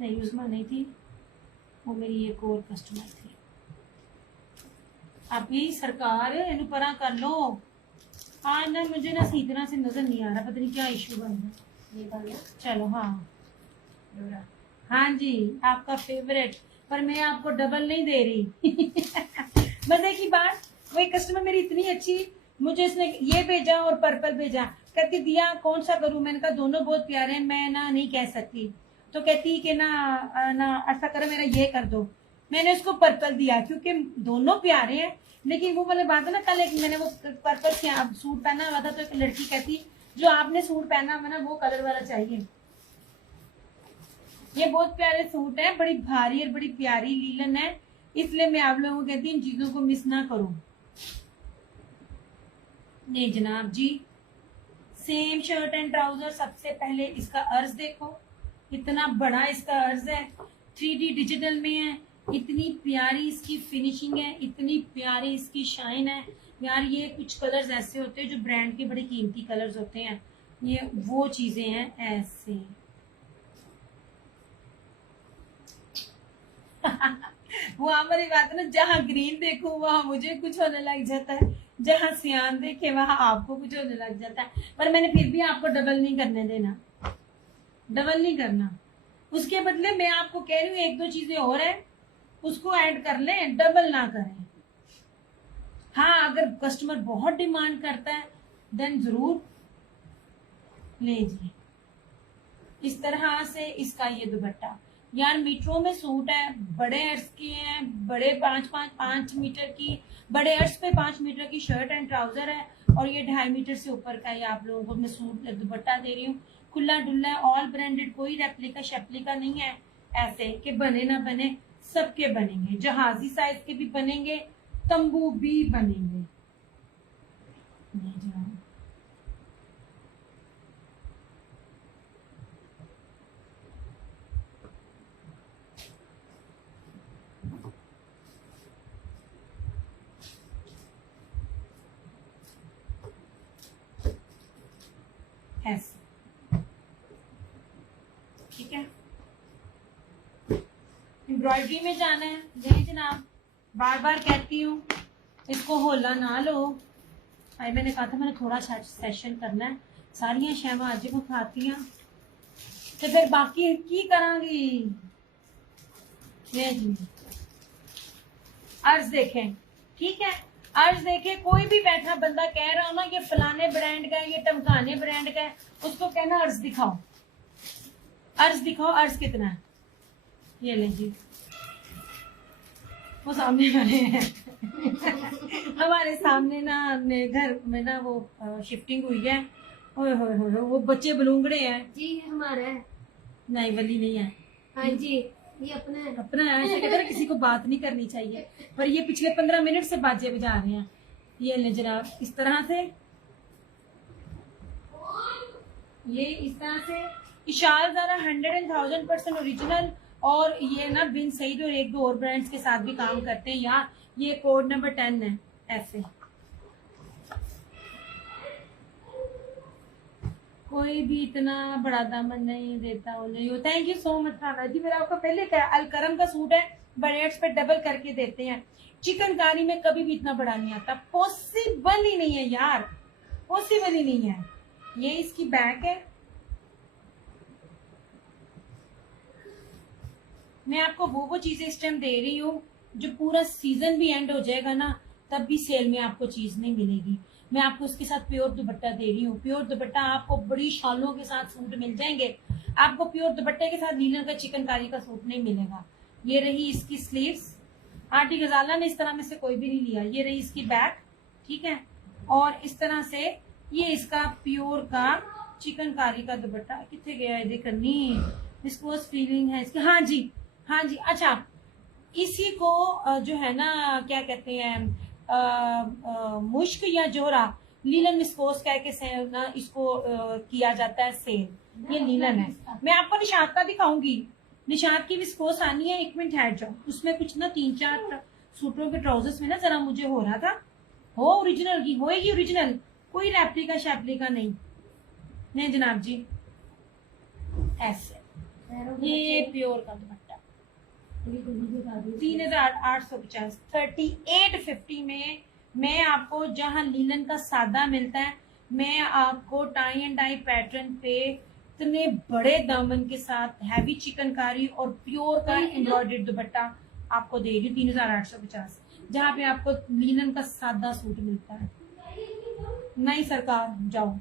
नहीं उस्मा नहीं थी, वो मेरी एक और कस्टमर थी। अभी सरकार इन्हें परा कर लो। आज ना मुझे ना सही तरह से नजर नहीं आ रहा, पता नहीं क्या इशू बन रहा। चलो हाँ हाँ जी, आपका फेवरेट, पर मैं आपको डबल नहीं दे रही। मजे की बात, वो एक कस्टमर मेरी इतनी अच्छी, मुझे इसने ये भेजा और पर्पल भेजा, कहती दिया कौन सा करूं। मैंने कहा दोनों बहुत प्यारे हैं, मैं ना नहीं कह सकती। तो कहती कि ना ऐसा करो, मेरा ये कर दो। मैंने उसको पर्पल दिया क्योंकि दोनों प्यारे हैं। लेकिन वो वाली बात है ना, कल एक मैंने वो पर्पल सूट पहना हुआ था, तो एक लड़की कहती जो आपने सूट पहना हुआ ना वो कलर वाला चाहिए। ये बहुत प्यारे सूट है, बड़ी भारी और बड़ी प्यारी लीलन है, इसलिए मैं आप लोगों को कहती हूँ इन चीजों को मिस ना करो। नहीं जनाब जी, सेम शर्ट एंड ट्राउजर। सबसे पहले इसका अर्ज देखो, इतना बड़ा इसका अर्ज है, 3D डिजिटल में है, इतनी प्यारी इसकी फिनिशिंग है, इतनी प्यारी इसकी शाइन है। यार ये कुछ कलर्स ऐसे होते हैं जो ब्रांड के बड़े कीमती कलर्स होते हैं, ये वो चीजें हैं ऐसे। वो हमारी बात है ना, जहाँ ग्रीन देखो वहां मुझे कुछ होने लग जाता है, जहाँ सियान देखे वहां आपको कुछ होने लग जाता है। पर मैंने फिर भी आपको डबल नहीं करने देना, डबल नहीं करना। उसके बदले मैं आपको कह रही हूँ एक दो चीजें और है, उसको ऐड कर लें, डबल ना करें। हाँ अगर कस्टमर बहुत डिमांड करता है देन जरूर लीजिए। इस तरह से इसका ये दुपट्टा, यार मीटरों में सूट है, बड़े अर्ज के हैं, बड़े 5 मीटर की, बड़े अर्ज पे 5 मीटर की शर्ट एंड ट्राउजर है, और ये 2.5 मीटर से ऊपर का ये आप लोगों को मैं सूट दुपट्टा दे रही हूँ। खुला डुल्ला है, ऑल ब्रांडेड, कोई रेप्लिका शेप्लिका नहीं है ऐसे कि बने ना बने, सबके बनेंगे। जहाजी साइज के भी बनेंगे, तंबू भी बनेंगे। ऐसे ठीक है। एम्ब्रॉयडरी में जाना है, नहीं जनाब, बार बार कहती हूँ इसको होला ना लो। भाई मैंने कहा था मैंने थोड़ा सेशन करना है, सारिया शैवा अज को खाती तो फिर बाकी की करांगी। जी अर्ज देखें, ठीक है, अर्ज देखे। कोई भी बैठा बंदा कह रहा हो ना ये फलाने ब्रांड का है, ये टमकाने ब्रांड का है, उसको कहना अर्ज दिखाओ, अर्ज दिखाओ, अर्ज कितना है। ये ले जी, वो सामने वाले हैं। हमारे सामने ना घर में ना वो शिफ्टिंग हुई है, वो बच्चे बलूंगड़े हैं जी, ये हमारा है। नहीं वली नहीं है। हाँ जी, ये अपना है। अपना है, ऐसे कहते हैं किसी को बात नहीं करनी चाहिए, पर ये पिछले 15 मिनट से बाजे बजा रहे हैं। ये ले जनाब, इस तरह से, ये इस तरह से इशाल ज़ारा 100% ओरिजिनल, और ये ना बिन सईद और एक दो और ब्रांड्स के साथ भी काम करते हैं यार। ये कोड नंबर 10 है। ऐसे कोई भी इतना बड़ा दामन नहीं देता उन्हें। Thank you so much Rana ji. मेरा आपको पहले क्या अलकरम का सूट है, बरेट्स पे डबल करके देते हैं। चिकनकारी में कभी भी इतना बड़ा नहीं आता, पॉसिबल ही नहीं है यार, पॉसिबल ही नहीं है। ये इसकी बैक है। मैं आपको वो चीजें इस टाइम दे रही हूँ जो पूरा सीजन भी एंड हो जाएगा ना, तब भी सेल में आपको चीज नहीं मिलेगी। मैं आपको उसके साथ प्योर दुपट्टा दे रही हूँ। प्योर दुपट्टा आपको बड़ी शालों के साथ सूट मिल जाएंगे। आपको प्योर दुपट्टे के साथ लीलन का चिकनकारी का सूट नहीं मिलेगा। ये रही इसकी स्लीव्स। आंटी गजाला ने इस तरह में से कोई भी नहीं लिया। ये रही इसकी बैक, ठीक है। और इस तरह से ये इसका प्योर का चिकनकारी का दुपट्टा। कितने गया है देखनी, इसको फीलिंग है इसकी। हाँ जी, हाँ जी। अच्छा, इसी को जो है ना क्या कहते हैं, मुश्क या जोरा लीलन विस्कोस कह के ना इसको किया जाता है सेल। ये लीलन है। मैं आपको निशात का दिखाऊंगी। निशात की विस्कोस आनी है, 1 मिनट हैड जाओ। उसमें कुछ ना 3-4 सूटों के ट्राउजर्स में ना जरा मुझे हो रहा था, हो ओरिजिनल की होएगी ओरिजिनल, कोई रेप्लिका शैप्लिका नहीं। नहीं जनाब जी, ऐसे ये प्योर का दुपट्टा 3850 3850 में। मैं आपको जहां लीलन का सादा मिलता है, मैं आपको टाई एंड डाई पैटर्न पे इतने बड़े दामन के साथ हैवी चिकनकारी और प्योर का एम्ब्रॉयडर्ड दुपट्टा आपको दे रही हूँ 3850, जहाँ पे आपको लीलन का सादा सूट मिलता है। नहीं सरकार, जाओ।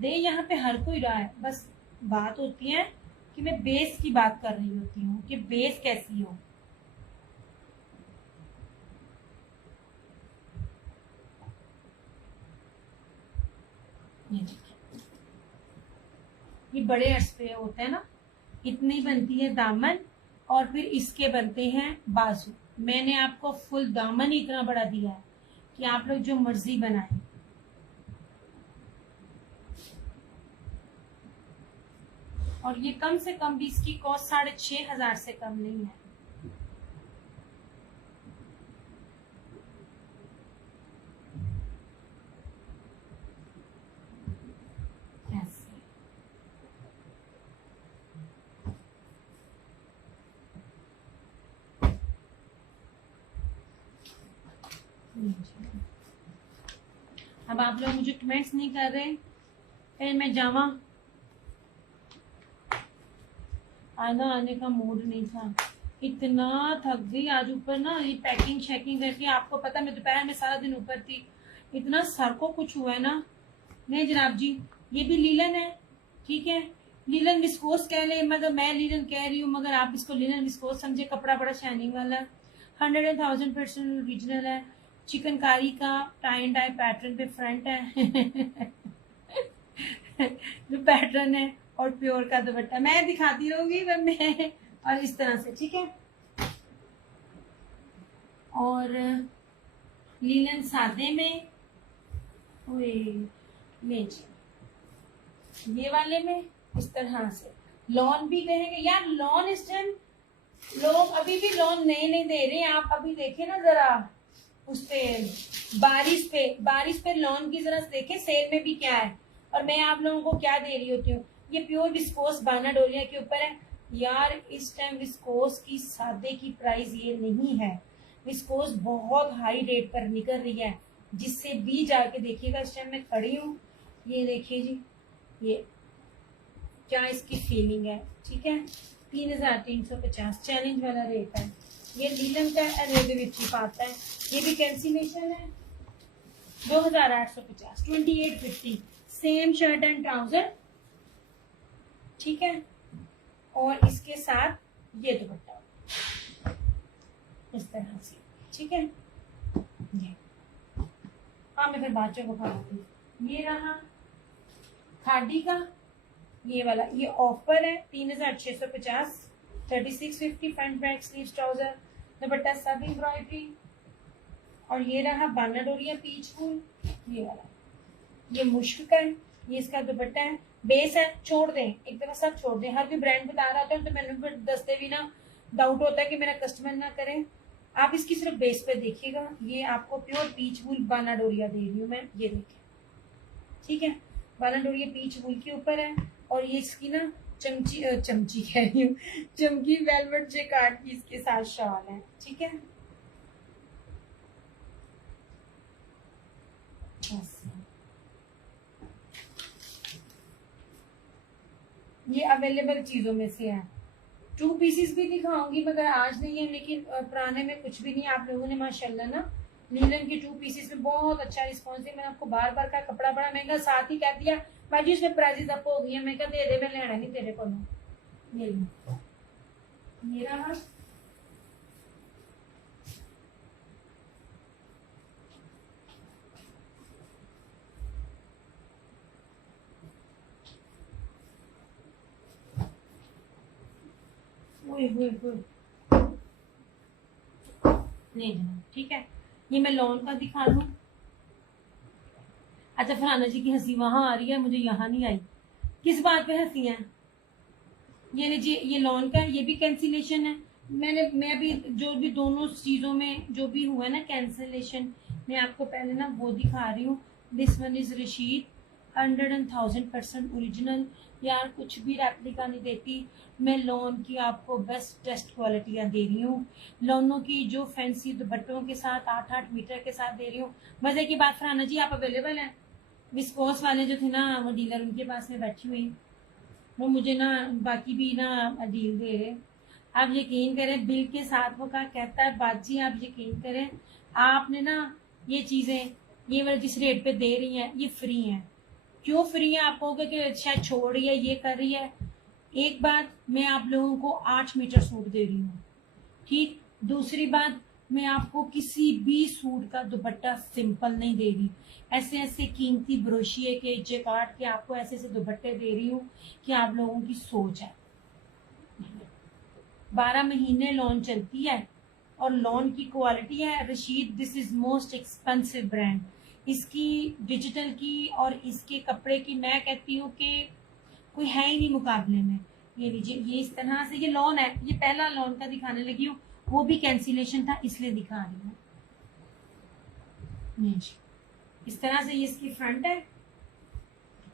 दे यहाँ पे हर कोई रहा है, बस बात होती है कि मैं बेस की बात कर रही होती हूँ कि बेस कैसी हो। ये बड़े अर्ज पे होते हैं ना, इतनी बनती है दामन और फिर इसके बनते हैं बाजू। मैंने आपको फुल दामन ही इतना बड़ा दिया है कि आप लोग जो मर्जी बनाएं। और ये कम से कम भी इसकी कॉस्ट 6500 से कम नहीं है। अब आप लोग मुझे कमेंट्स नहीं कर रहे, फिर मैं जावा। आने का मूड नहीं था, इतना थक गई आज। ऊपर ना ये पैकिंग शैकिंग करके, आपको पता मैं दोपहर में सारा दिन ऊपर थी, इतना सर को कुछ हुआ है ना। नहीं जनाब जी, ये भी लीलन है, ठीक है। लीलन विस्कोस कह ले, मगर मैं लीलन कह रही हूँ, मगर आप इसको लीलन विस्कोस समझे। कपड़ा बड़ा शाइनिंग वाला, 100% ओरिजिनल है। चिकनकारी का टाई एंड डाई पैटर्न पे फ्रंट है जो पैटर्न है, और प्योर का दुपट्टा मैं दिखाती रहूंगी मैं, और इस तरह से, ठीक है। और लीलन सादे में, ये वाले में इस तरह से लॉन भी कहेंगे यार। लॉन इस टाइम लोग अभी भी लॉन नहीं दे रहे। आप अभी देखे ना जरा उस पे बारिश पे लॉन की जरा देखे सेल में भी क्या है। और मैं आप लोगों को क्या दे रही होती हूँ, ये प्योर विस्कोस बाना डोलिया के ऊपर है यार। इस टाइम विस्कोस की सादे की प्राइस ये नहीं है। विस्कोस बहुत हाई रेट पर निकल रही है, जिससे भी जाके देखिएगा। इस टाइम मैं खड़ी हूँ, ये देखिए जी, ये क्या इसकी फीलिंग है, ठीक है। 3350 चैलेंज वाला रेट है। ये लीलन का रेट आता है। ये भी कैंसिलेशन है, 2850 2850 सेम शर्ट एंड ट्राउजर, ठीक है। और इसके साथ ये दुपट्टा इस तरह से, ठीक है। ये हाँ, मैं फिर बाचों को खाती हूँ। ये रहा खादी का ये वाला, ये ऑफर है 3650, 3650 फ्रंट बैक स्लीव्स ट्राउजर, दुपट्टा सब एम्ब्रॉयडरी। और ये रहा बाना डोरिया पीच फूल, ये वाला, ये मुश्क का है, ये इसका दुपट्टा है, बेस है। छोड़ दें एक तरह, सब छोड़ दें, हर कोई ब्रांड बता रहा होता है तो मैंने दसते भी ना डाउट होता है कि मेरा कस्टमर ना करे। आप इसकी सिर्फ बेस पे देखिएगा। ये आपको प्योर पीच वूल बाना डोरिया दे रही हूँ मैं, ये देखिए, ठीक है। बाना डोरिया पीच वूल के ऊपर है, और ये इसकी ना चमची कह रही हूँ, चमकी वेलवेट जेकार्ड की इसके साथ शॉल है, ठीक है। ये अवेलेबल चीजों में से है। 2 पीसेस भी दिखाऊंगी मगर आज नहीं है, लेकिन पुराने में कुछ भी नहीं। आप लोगों ने माशाल्लाह ना नीलम के 2 पीसेस में बहुत अच्छा रिस्पॉन्स दिया। मैंने आपको बार बार कहा कपड़ा बड़ा महंगा, साथ ही कह दिया भाजी उसमें प्राइजेस अप हो गई है। मैं कहा दे दे, मैं लेना नहीं तेरे को। ये रहा, नहीं जनाब, ठीक है। ये मैं लॉन का दिखा दूं। अच्छा फरहाना जी की हंसी वहां आ रही है, मुझे यहाँ नहीं आई। किस बात पे हंसी है? ये लीजिए, ये लॉन का है, ये भी कैंसिलेशन है। मैं अभी जो भी दोनों चीजों में जो भी हुआ ना कैंसिलेशन, मैं आपको पहले ना वो दिखा रही हूँ। This one is Rashid, 100,000% original. यार कुछ भी रेप्लिका नहीं देती मैं। लॉन की आपको बेस्ट टेस्ट क्वालिटियां दे रही हूँ। लॉनों की जो फैंसी दुपट्टों के साथ 8-8 मीटर के साथ दे रही हूँ। मजे की बात फरहाना जी, आप अवेलेबल हैं? विस्कोस वाले जो थे ना वो डीलर, उनके पास में बैठी हुई, वो मुझे ना बाकी भी ना डील दे रहे। आप यकीन करें बिल के साथ वो कहता है बाजी आप यकीन करें, आपने ना ये चीजें ये वाले जिस रेट पे दे रही हैं ये फ्री हैं। क्यों फ्री है? आप कहोगे कि शायद छोड़ रही है, ये कर रही है। एक बात, मैं आप लोगों को 8 मीटर सूट दे रही हूँ, ठीक। दूसरी बात, मैं आपको किसी भी सूट का दुपट्टा सिंपल नहीं दे रही। ऐसे ऐसे कीमती ब्रोशिए के जेकार्ड के आपको ऐसे ऐसे दुपट्टे दे रही हूँ कि आप लोगों की सोच है। 12 महीने लॉन चलती है और लॉन की क्वालिटी है Rashid. This is most expensive brand. इसकी डिजिटल की और इसके कपड़े की मैं कहती हूँ कि कोई है ही नहीं मुकाबले में। ये लीजिए, ये इस तरह से ये लॉन है, ये पहला लॉन का दिखाने लगी हूँ, वो भी कैंसिलेशन था इसलिए दिखा रही हूँ। इस तरह से ये इसकी फ्रंट है,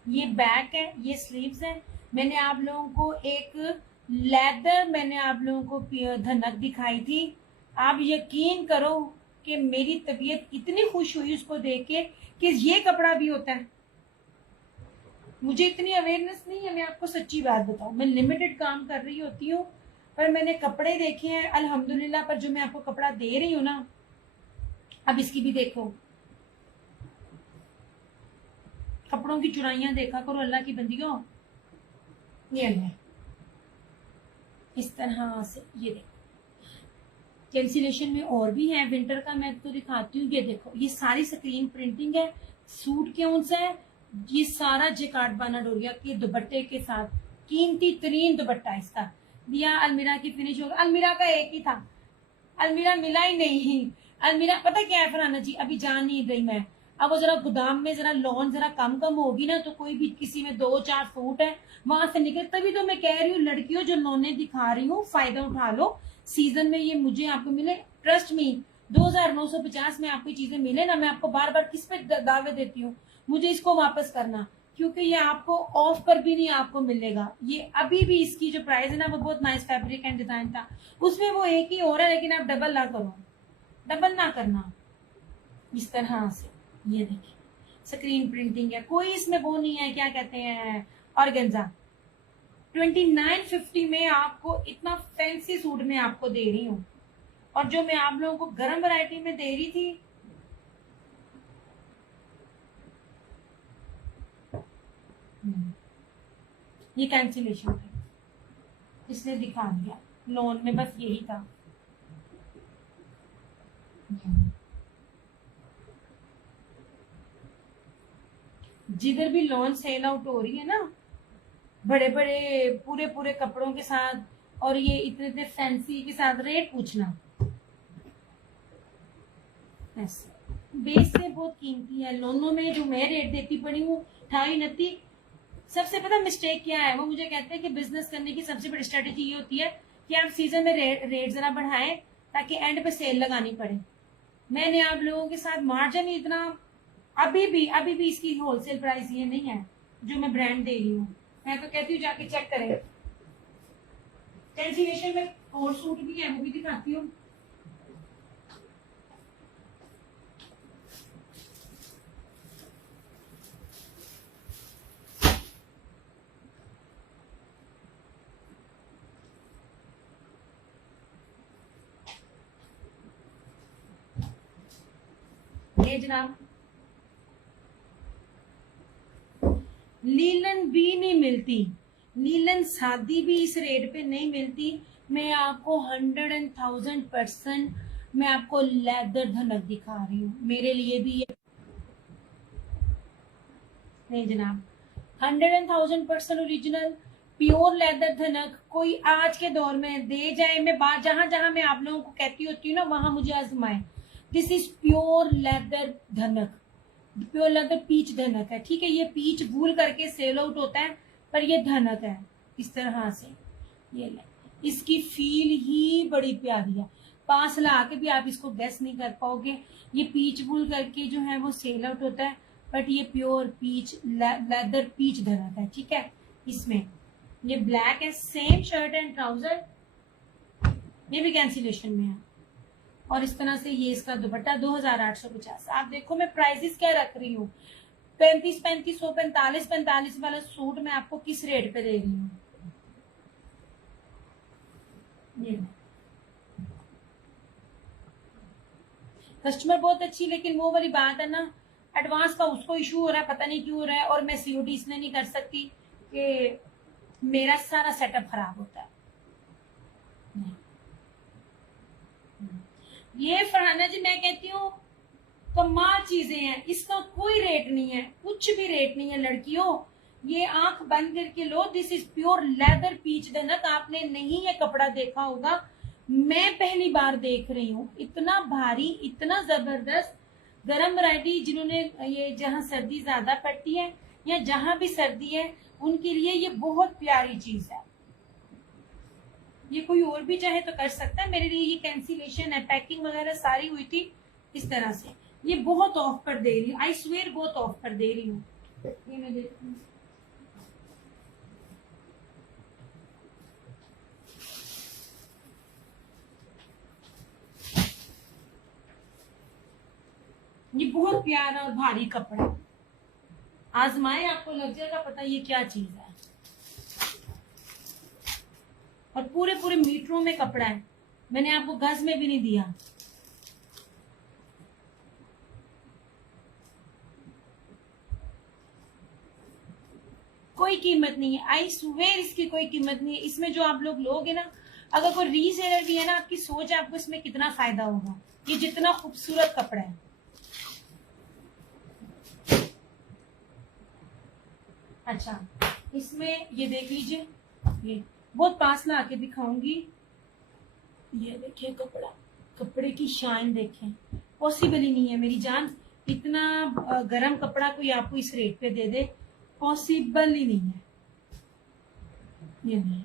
ये बैक है, ये स्लीव्स है। मैंने आप लोगों को एक लेदर, मैंने आप लोगों को धनक दिखाई थी। आप यकीन करो कि मेरी तबीयत इतनी खुश हुई उसको देख के कि ये कपड़ा भी होता है। मुझे इतनी अवेयरनेस नहीं है, मैं आपको सच्ची बात बताऊं, मैं लिमिटेड काम कर रही होती हूँ, पर मैंने कपड़े देखे हैं अल्हम्दुलिल्लाह। पर जो मैं आपको कपड़ा दे रही हूँ ना, अब इसकी भी देखो, कपड़ों की चुराइयां देखा करो अल्लाह की बंदियों। ये ले, इस तरह से ये देखो, कैंसिलेशन में और भी है विंटर का, मैं तो दिखाती हूँ। ये देखो, ये सारी स्क्रीन प्रिंटिंग है। सूट कौन सा है? ये सारा जेकार्ड बाना डोरिया के दुपट्टे के साथ, कीमती तरीन दुपट्टा इसका दिया। अलमीरा की फिनिश होगा, अलमीरा का एक ही था, अलमीरा मिला ही नहीं। अलमीरा पता क्या है फरहाना जी, अभी जान नहीं गई मैं। अब वो जरा गोदाम में जरा लॉन जरा कम कम होगी ना, तो कोई भी किसी में 2-4 सूट है वहां से निकल। तभी तो मैं कह रही हूँ लड़कियों जो लॉने दिखा रही हूँ फायदा उठा लो। सीजन में ये मुझे आपको मिले, ट्रस्ट मी, 2,950 में आपको चीजें मिले ना, मैं आपको बार बार किस पे दावे देती हूँ, मुझे इसको वापस करना, क्योंकि ये आपको ऑफ पर भी नहीं आपको मिलेगा। ये अभी भी इसकी जो प्राइस है ना वो बहुत नाइस फैब्रिक एंड डिजाइन था, उसमें वो एक ही हो रहा है, लेकिन आप डबल ना करो, डबल ना करना। इस तरह से ये देखिए स्क्रीन प्रिंटिंग है, कोई इसमें वो नहीं है क्या कहते हैं ऑर्गेन्जा। 2950 में आपको इतना फैंसी सूट में आपको दे रही हूँ, और जो मैं आप लोगों को गर्म वैरायटी में दे रही थी, ये कैंसिलेशन था, इसने दिखा दिया। लोन में बस यही था। जिधर भी लोन सेल आउट हो रही है ना, बड़े बड़े पूरे पूरे कपड़ों के साथ, और ये इतने इतने फैंसी के साथ रेट पूछना ऐसे। बेस से बहुत कीमती है। लोनो में जो मैं रेट देती पड़ी हूँ 28-29। सबसे पता मिस्टेक क्या है, वो मुझे कहते हैं कि बिजनेस करने की सबसे बड़ी स्ट्रेटेजी ये होती है कि आप सीजन में रेट जरा बढ़ाएं ताकि एंड पे सेल लगानी पड़े। मैंने आप लोगों के साथ मार्जिन इतना, अभी भी इसकी होलसेल प्राइस ये नहीं है जो मैं ब्रांड दे रही हूँ। मैं तो कहती हूँ जाके चेक करें। कैंसिलेशन में और सूट भी है, वो भी दिखाती हूँ। ये जनाब लीलन भी नहीं मिलती, लीलन सादी भी इस रेट पे नहीं मिलती। मैं आपको 100,000% मैं आपको लेदर धनक दिखा रही हूँ। मेरे लिए भी ये नहीं जनाब, 100,000% ओरिजिनल प्योर लेदर धनक कोई आज के दौर में दे जाए। मैं बात जहां जहां मैं आप लोगों को कहती होती हूँ ना, वहां मुझे आजमाए। दिस इज प्योर लेदर धनक, प्योर लेदर पीच धनक है। ठीक है, ये पीच भूल करके सेल आउट होता है, पर ये धनक है इस तरह से। ये ले, इसकी फील ही बड़ी प्यारी है। पास ला के भी आप इसको गैस नहीं कर पाओगे। ये पीच भूल करके जो है वो सेल आउट होता है, बट ये प्योर पीच लेदर पीच धनक है। ठीक है, इसमें ये ब्लैक है, सेम शर्ट एंड ट्राउजर, ये भी कैंसिलेशन में है। और इस तरह से ये इसका दुपट्टा 2,850। आप देखो मैं प्राइसेस क्या रख रही हूँ। 3500, 45 वाला सूट मैं आपको किस रेट पे दे रही हूँ। ये कस्टमर बहुत अच्छी, लेकिन वो वाली बात है ना, एडवांस का उसको इशू हो रहा है, पता नहीं क्यों हो रहा है। और मैं सीओडी इसलिए नहीं कर सकती कि मेरा सारा सेटअप खराब होता है। ये फरहाना जी मैं कहती हूँ कमाल चीजें हैं, इसका कोई रेट नहीं है, कुछ भी रेट नहीं है लड़कियों। ये आंख बंद करके लो, this is pure leather peach धनक। आपने नहीं ये कपड़ा देखा होगा, मैं पहली बार देख रही हूँ। इतना भारी, इतना जबरदस्त गर्म वैरायटी। जिन्होंने ये जहाँ सर्दी ज्यादा पड़ती है या जहां भी सर्दी है, उनके लिए ये बहुत प्यारी चीज है। ये कोई और भी चाहे तो कर सकता है, मेरे लिए ये कैंसिलेशन है। पैकिंग वगैरह सारी हुई थी इस तरह से। ये बहुत ऑफ पर दे रही हूँ, आई स्वेयर बहुत ऑफ पर दे रही हूँ। ये मैं देखती हूँ, ये बहुत प्यारा और भारी कपड़ा। आजमाए, आपको लग जाएगा पता ये क्या चीज है। और पूरे पूरे मीटरों में कपड़ा है, मैंने आपको गज में भी नहीं दिया। कोई कीमत नहीं है, आई स्वेयर इसकी कोई कीमत नहीं है। इसमें जो आप लोग लोगे ना, अगर कोई रीसेलर भी है ना, आपकी सोच है आपको इसमें कितना फायदा होगा। ये जितना खूबसूरत कपड़ा है। अच्छा, इसमें ये देख लीजिए, ये बहुत पास ला के दिखाऊंगी। ये देखिए कपड़ा, कपड़े की शाइन देखें। पॉसिबल ही नहीं है मेरी जान, इतना गर्म कपड़ा कोई आपको इस रेट पे दे दे, पॉसिबल ही नहीं है। ये नहीं,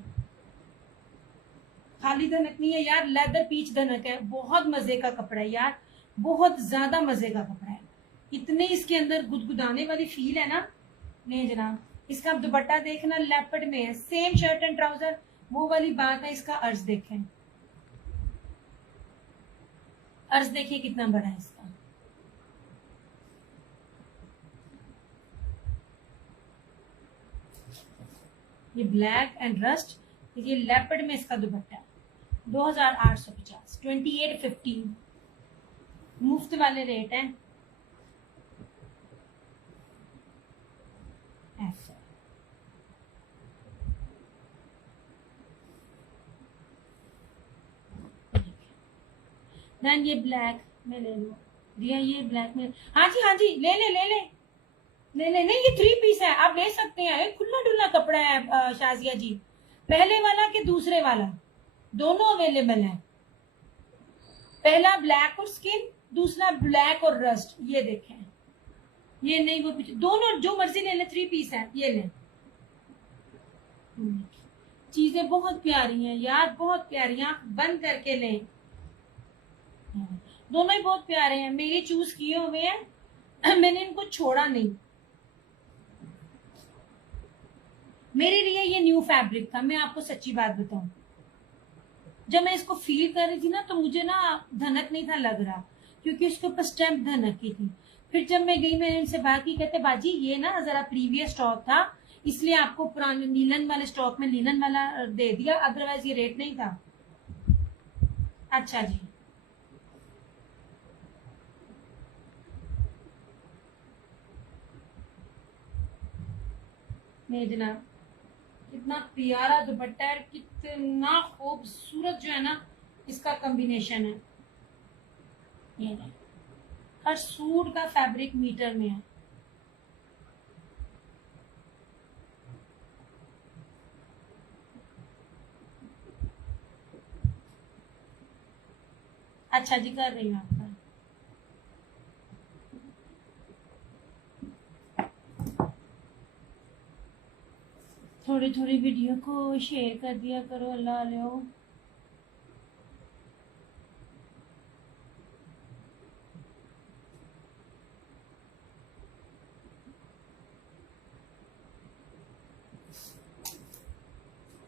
खाली धनक नहीं है यार, लेदर पीच धनक है। बहुत मजे का कपड़ा है यार, बहुत ज्यादा मजे का कपड़ा है। इतने इसके अंदर गुदगुदाने वाली फील है ना। नहीं जनाब, इसका आप दुपट्टा देखना, लेपर्ड में है, सेम शर्ट एंड ट्राउजर। वो वाली बात है। इसका अर्ज देखें, अर्ज देखिए कितना बड़ा है इसका। ये ब्लैक एंड रस्ट, ये लेपर्ड में इसका दुपट्टा 2,850, 2850 मुफ्त वाले रेट हैं। ऐसा देन ये ब्लैक में ले लो, दिया ये ब्लैक में। हाँ जी हाँ जी, ले ले ले ले। नहीं नहीं नहीं, ये 3 पीस है, आप ले सकते हैं, ये खुला डुल्ला कपड़ा है शाजिया जी। पहले वाला कि दूसरे वाला, दोनों अवेलेबल है। पहला ब्लैक और स्किन, दूसरा ब्लैक और रस्ट। ये देखें, ये नहीं वो पीछे, दोनों जो मर्जी ले ले, 3 पीस है, ये ले। चीजें बहुत प्यारी हैं यार, बहुत प्यारी हैं, आप बंद करके लें। दोनों ही बहुत प्यारे हैं, मेरे चूज किए हुए हैं मैंने इनको छोड़ा नहीं। मेरे लिए ये न्यू फैब्रिक था, मैं आपको सच्ची बात बताऊं। जब मैं इसको फील कर रही थी ना, तो मुझे ना धनक नहीं था लग रहा, क्योंकि उसके ऊपर स्टैम्प धनक की थी। फिर जब मैं गई, मैंने इनसे बात की, कहते बाजी ये ना जरा प्रीवियस स्टॉक था, इसलिए आपको पुराने लीलन वाले स्टॉक में लीलन वाला दे दिया, अदरवाइज ये रेट नहीं था। अच्छा जी। नहीं जनाब, कितना प्यारा दुपट्टा है, कितना खूबसूरत जो है ना इसका कॉम्बिनेशन है। ये नहीं, हर सूट का फैब्रिक मीटर में है। अच्छा जी, कर रही हूँ आपका। थोड़ी थोड़ी वीडियो को शेयर कर दिया करो, अल्लाह लो।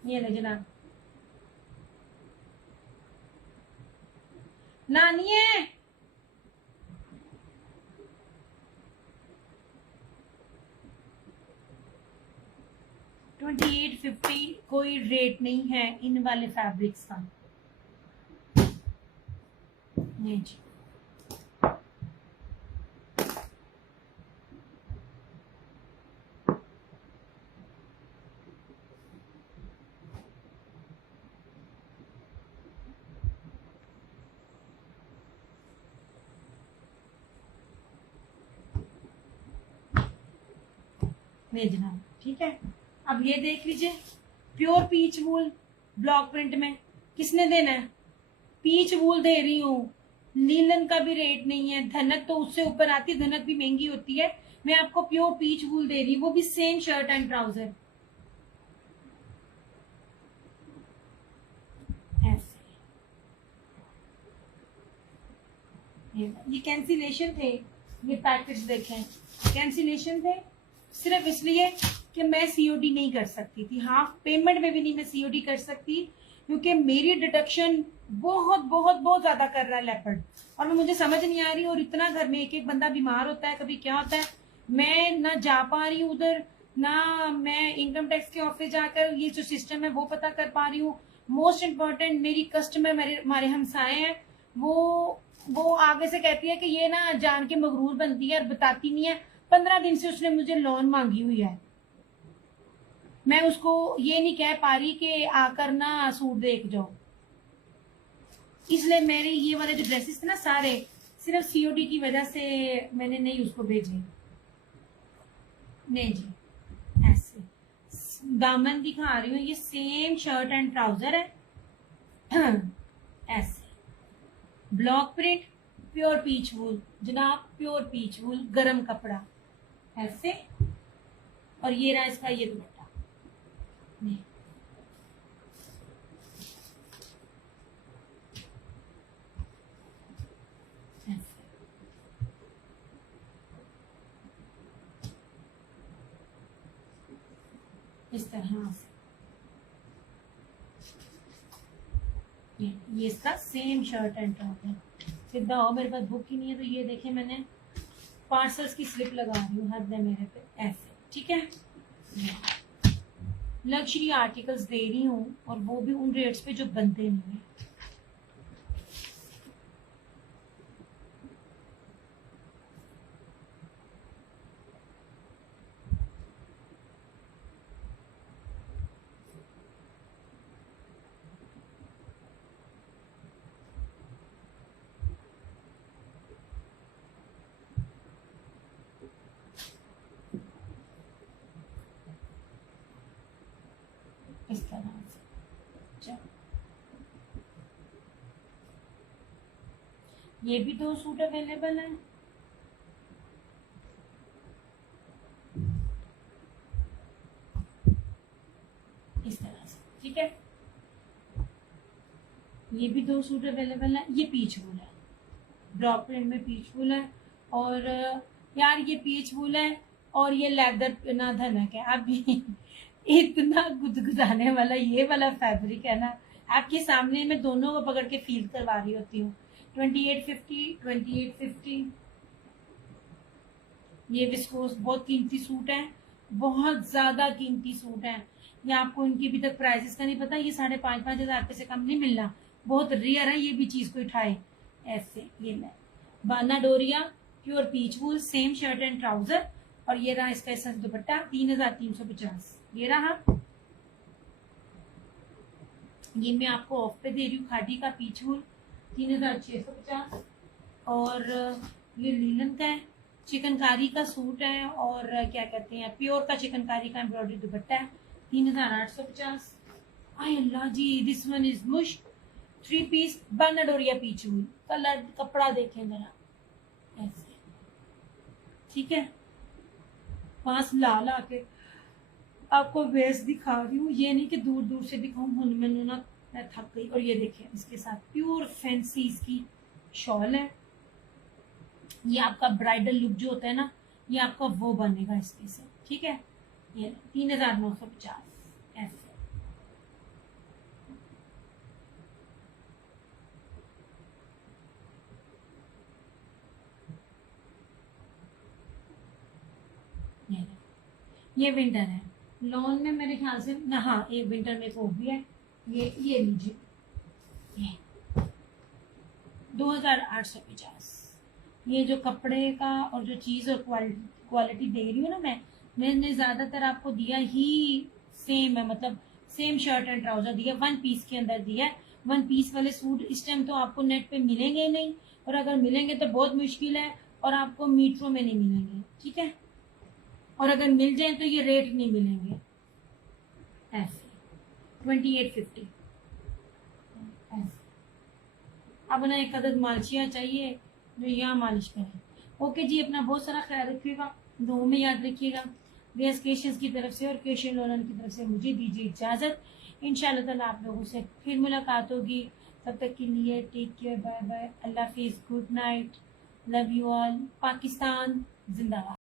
ये ले जनाब, नानी है। $28.50 कोई रेट नहीं है इन वाले फैब्रिक्स का। नहीं जी, नहीं जनाब, ठीक है। अब ये देख लीजिए, प्योर पीच वूल ब्लॉक प्रिंट में, किसने देना है? पीच वूल दे रही हूँ, लीलन का भी रेट नहीं है, धनक तो उससे ऊपर आती है, धनक भी महंगी होती है। मैं आपको प्योर पीच वूल दे रही हूँ, वो भी सेम शर्ट एंड ट्राउजर। ऐसे ये कैंसिलेशन थे, ये पैकेज देखें, कैंसिलेशन थे सिर्फ इसलिए कि मैं सीओडी नहीं कर सकती थी, हाफ पेमेंट में भी नहीं मैं सीओडी कर सकती, क्योंकि मेरी डिडक्शन बहुत बहुत बहुत ज्यादा कर रहा है लेपर्ड, और मैं मुझे समझ नहीं आ रही। और इतना घर में एक एक बंदा बीमार होता है, कभी क्या होता है, मैं ना जा पा रही हूँ उधर, ना मैं इनकम टैक्स के ऑफिस जाकर ये जो सिस्टम है वो पता कर पा रही हूँ। मोस्ट इम्पोर्टेंट, मेरी कस्टमर हमारे हमसाए हैं, वो आगे से कहती है कि ये ना जान के मगरूर बनती है और बताती नहीं है। 15 दिन से उसने मुझे लोन मांगी हुई है, मैं उसको ये नहीं कह पा रही कि आकर ना सूट देख जाओ। इसलिए मेरे ये वाले जो ड्रेसेस थे ना सारे, सिर्फ सीओडी की वजह से मैंने नहीं उसको भेजे। नहीं जी, ऐसे दामन दिखा रही हूँ, ये सेम शर्ट एंड ट्राउजर है ऐसे ब्लॉक प्रिंट, प्योर पीच वूल जनाब, प्योर पीच वूल, गरम कपड़ा ऐसे। और ये रहा इसका ये दुपट्टा। नहीं ऐसे, इस तरह से ये इसका सेम शर्ट एंड टॉप है। सीधा हो, मेरे पास बुक ही नहीं है, तो ये देखे मैंने पार्सल्स की स्लिप लगा रही हूँ, हद है मेरे पे ऐसे, ठीक है। लग्जरी आर्टिकल्स दे रही हूँ, और वो भी उन रेट्स पे जो बनते नहीं है। ये भी 2 सूट अवेलेबल है। इस तरह से, ठीक है। ये भी 2 सूट अवेलेबल है। ये पीच वूल है, ब्लॉक प्रिंट में पीच वूल है। और यार ये पीच वूल है और ये लेदर ना धनक है। आप इतना गुदगुदाने वाला ये वाला फैब्रिक है ना, आपके सामने मैं दोनों को पकड़ के फील करवा रही होती हूँ। 2850 ये विस्कोस बहुत कीमती सूट है, बहुत ज्यादा कीमती सूट है। ये आपको इनकी अभी तक प्राइसेस का नहीं पता। ये 5,500 रुपए से कम नहीं मिलना, बहुत रेयर है ये भी चीज कोई उठाए ऐसे। ये ले बाना डोरिया pure peach wool, same shirt and trouser. और ये रहा इसका ऐसा दुपट्टा 3,350। ये रहा, ये मैं आपको ऑफ पे दे रही हूँ, खादी का पीच वूल 3,650। और ये लीलन का है, चिकनकारी का सूट है और क्या कहते हैं प्योर का चिकनकारी का एम्ब्रॉयडरी दुपट्टा है 3,850। आई अल्लाह जी, दिस वन इज मुश 3 पीस बानाडोरिया पीच वूल। कलर कपड़ा देखें जरा ऐसे, ठीक है। पास ला ला के आपको बेस दिखा रही हूँ, ये नहीं कि दूर दूर से दिखाऊं, हुन मैनू ना मैं थक गई। और ये देखिए इसके साथ प्योर फैंसी इसकी शॉल है। ये आपका ब्राइडल लुक जो होता है ना, ये आपका वो बनेगा इसके से, ठीक है। ये 3,950 ऐसे। ये विंटर है, लॉन में मेरे ख्याल से ना, हाँ एक विंटर में को भी है। ये लीजिए, ये 2,850। ये जो कपड़े का और जो चीज और क्वालिटी दे रही हूँ ना मैंने ज्यादातर आपको दिया ही सेम है, मतलब सेम शर्ट एंड ट्राउजर दिया, 1 पीस के अंदर दिया है। 1 पीस वाले सूट इस टाइम तो आपको नेट पे मिलेंगे ही नहीं, और अगर मिलेंगे तो बहुत मुश्किल है, और आपको मीटरों में नहीं मिलेंगे, ठीक है। और अगर मिल जाए तो ये रेट नहीं मिलेंगे ऐसे। 2850 ऐसे। अब ना एक अदद मालचिया चाहिए जो यहाँ मालिश करें। ओके जी, अपना बहुत सारा ख्याल रखिएगा, दो में याद रखिएगा। बेस क्वेश्चंस की तरफ से और क्वेश्चन लोनन की तरफ से मुझे दीजिए इजाजत। इंशाल्लाह ताला आप लोगों से फिर मुलाकात होगी। तब तक के लिए टेक केयर, बाय बाय, अल्लाह हाफिज, good night, love you all, Pakistan जिंदाबाद।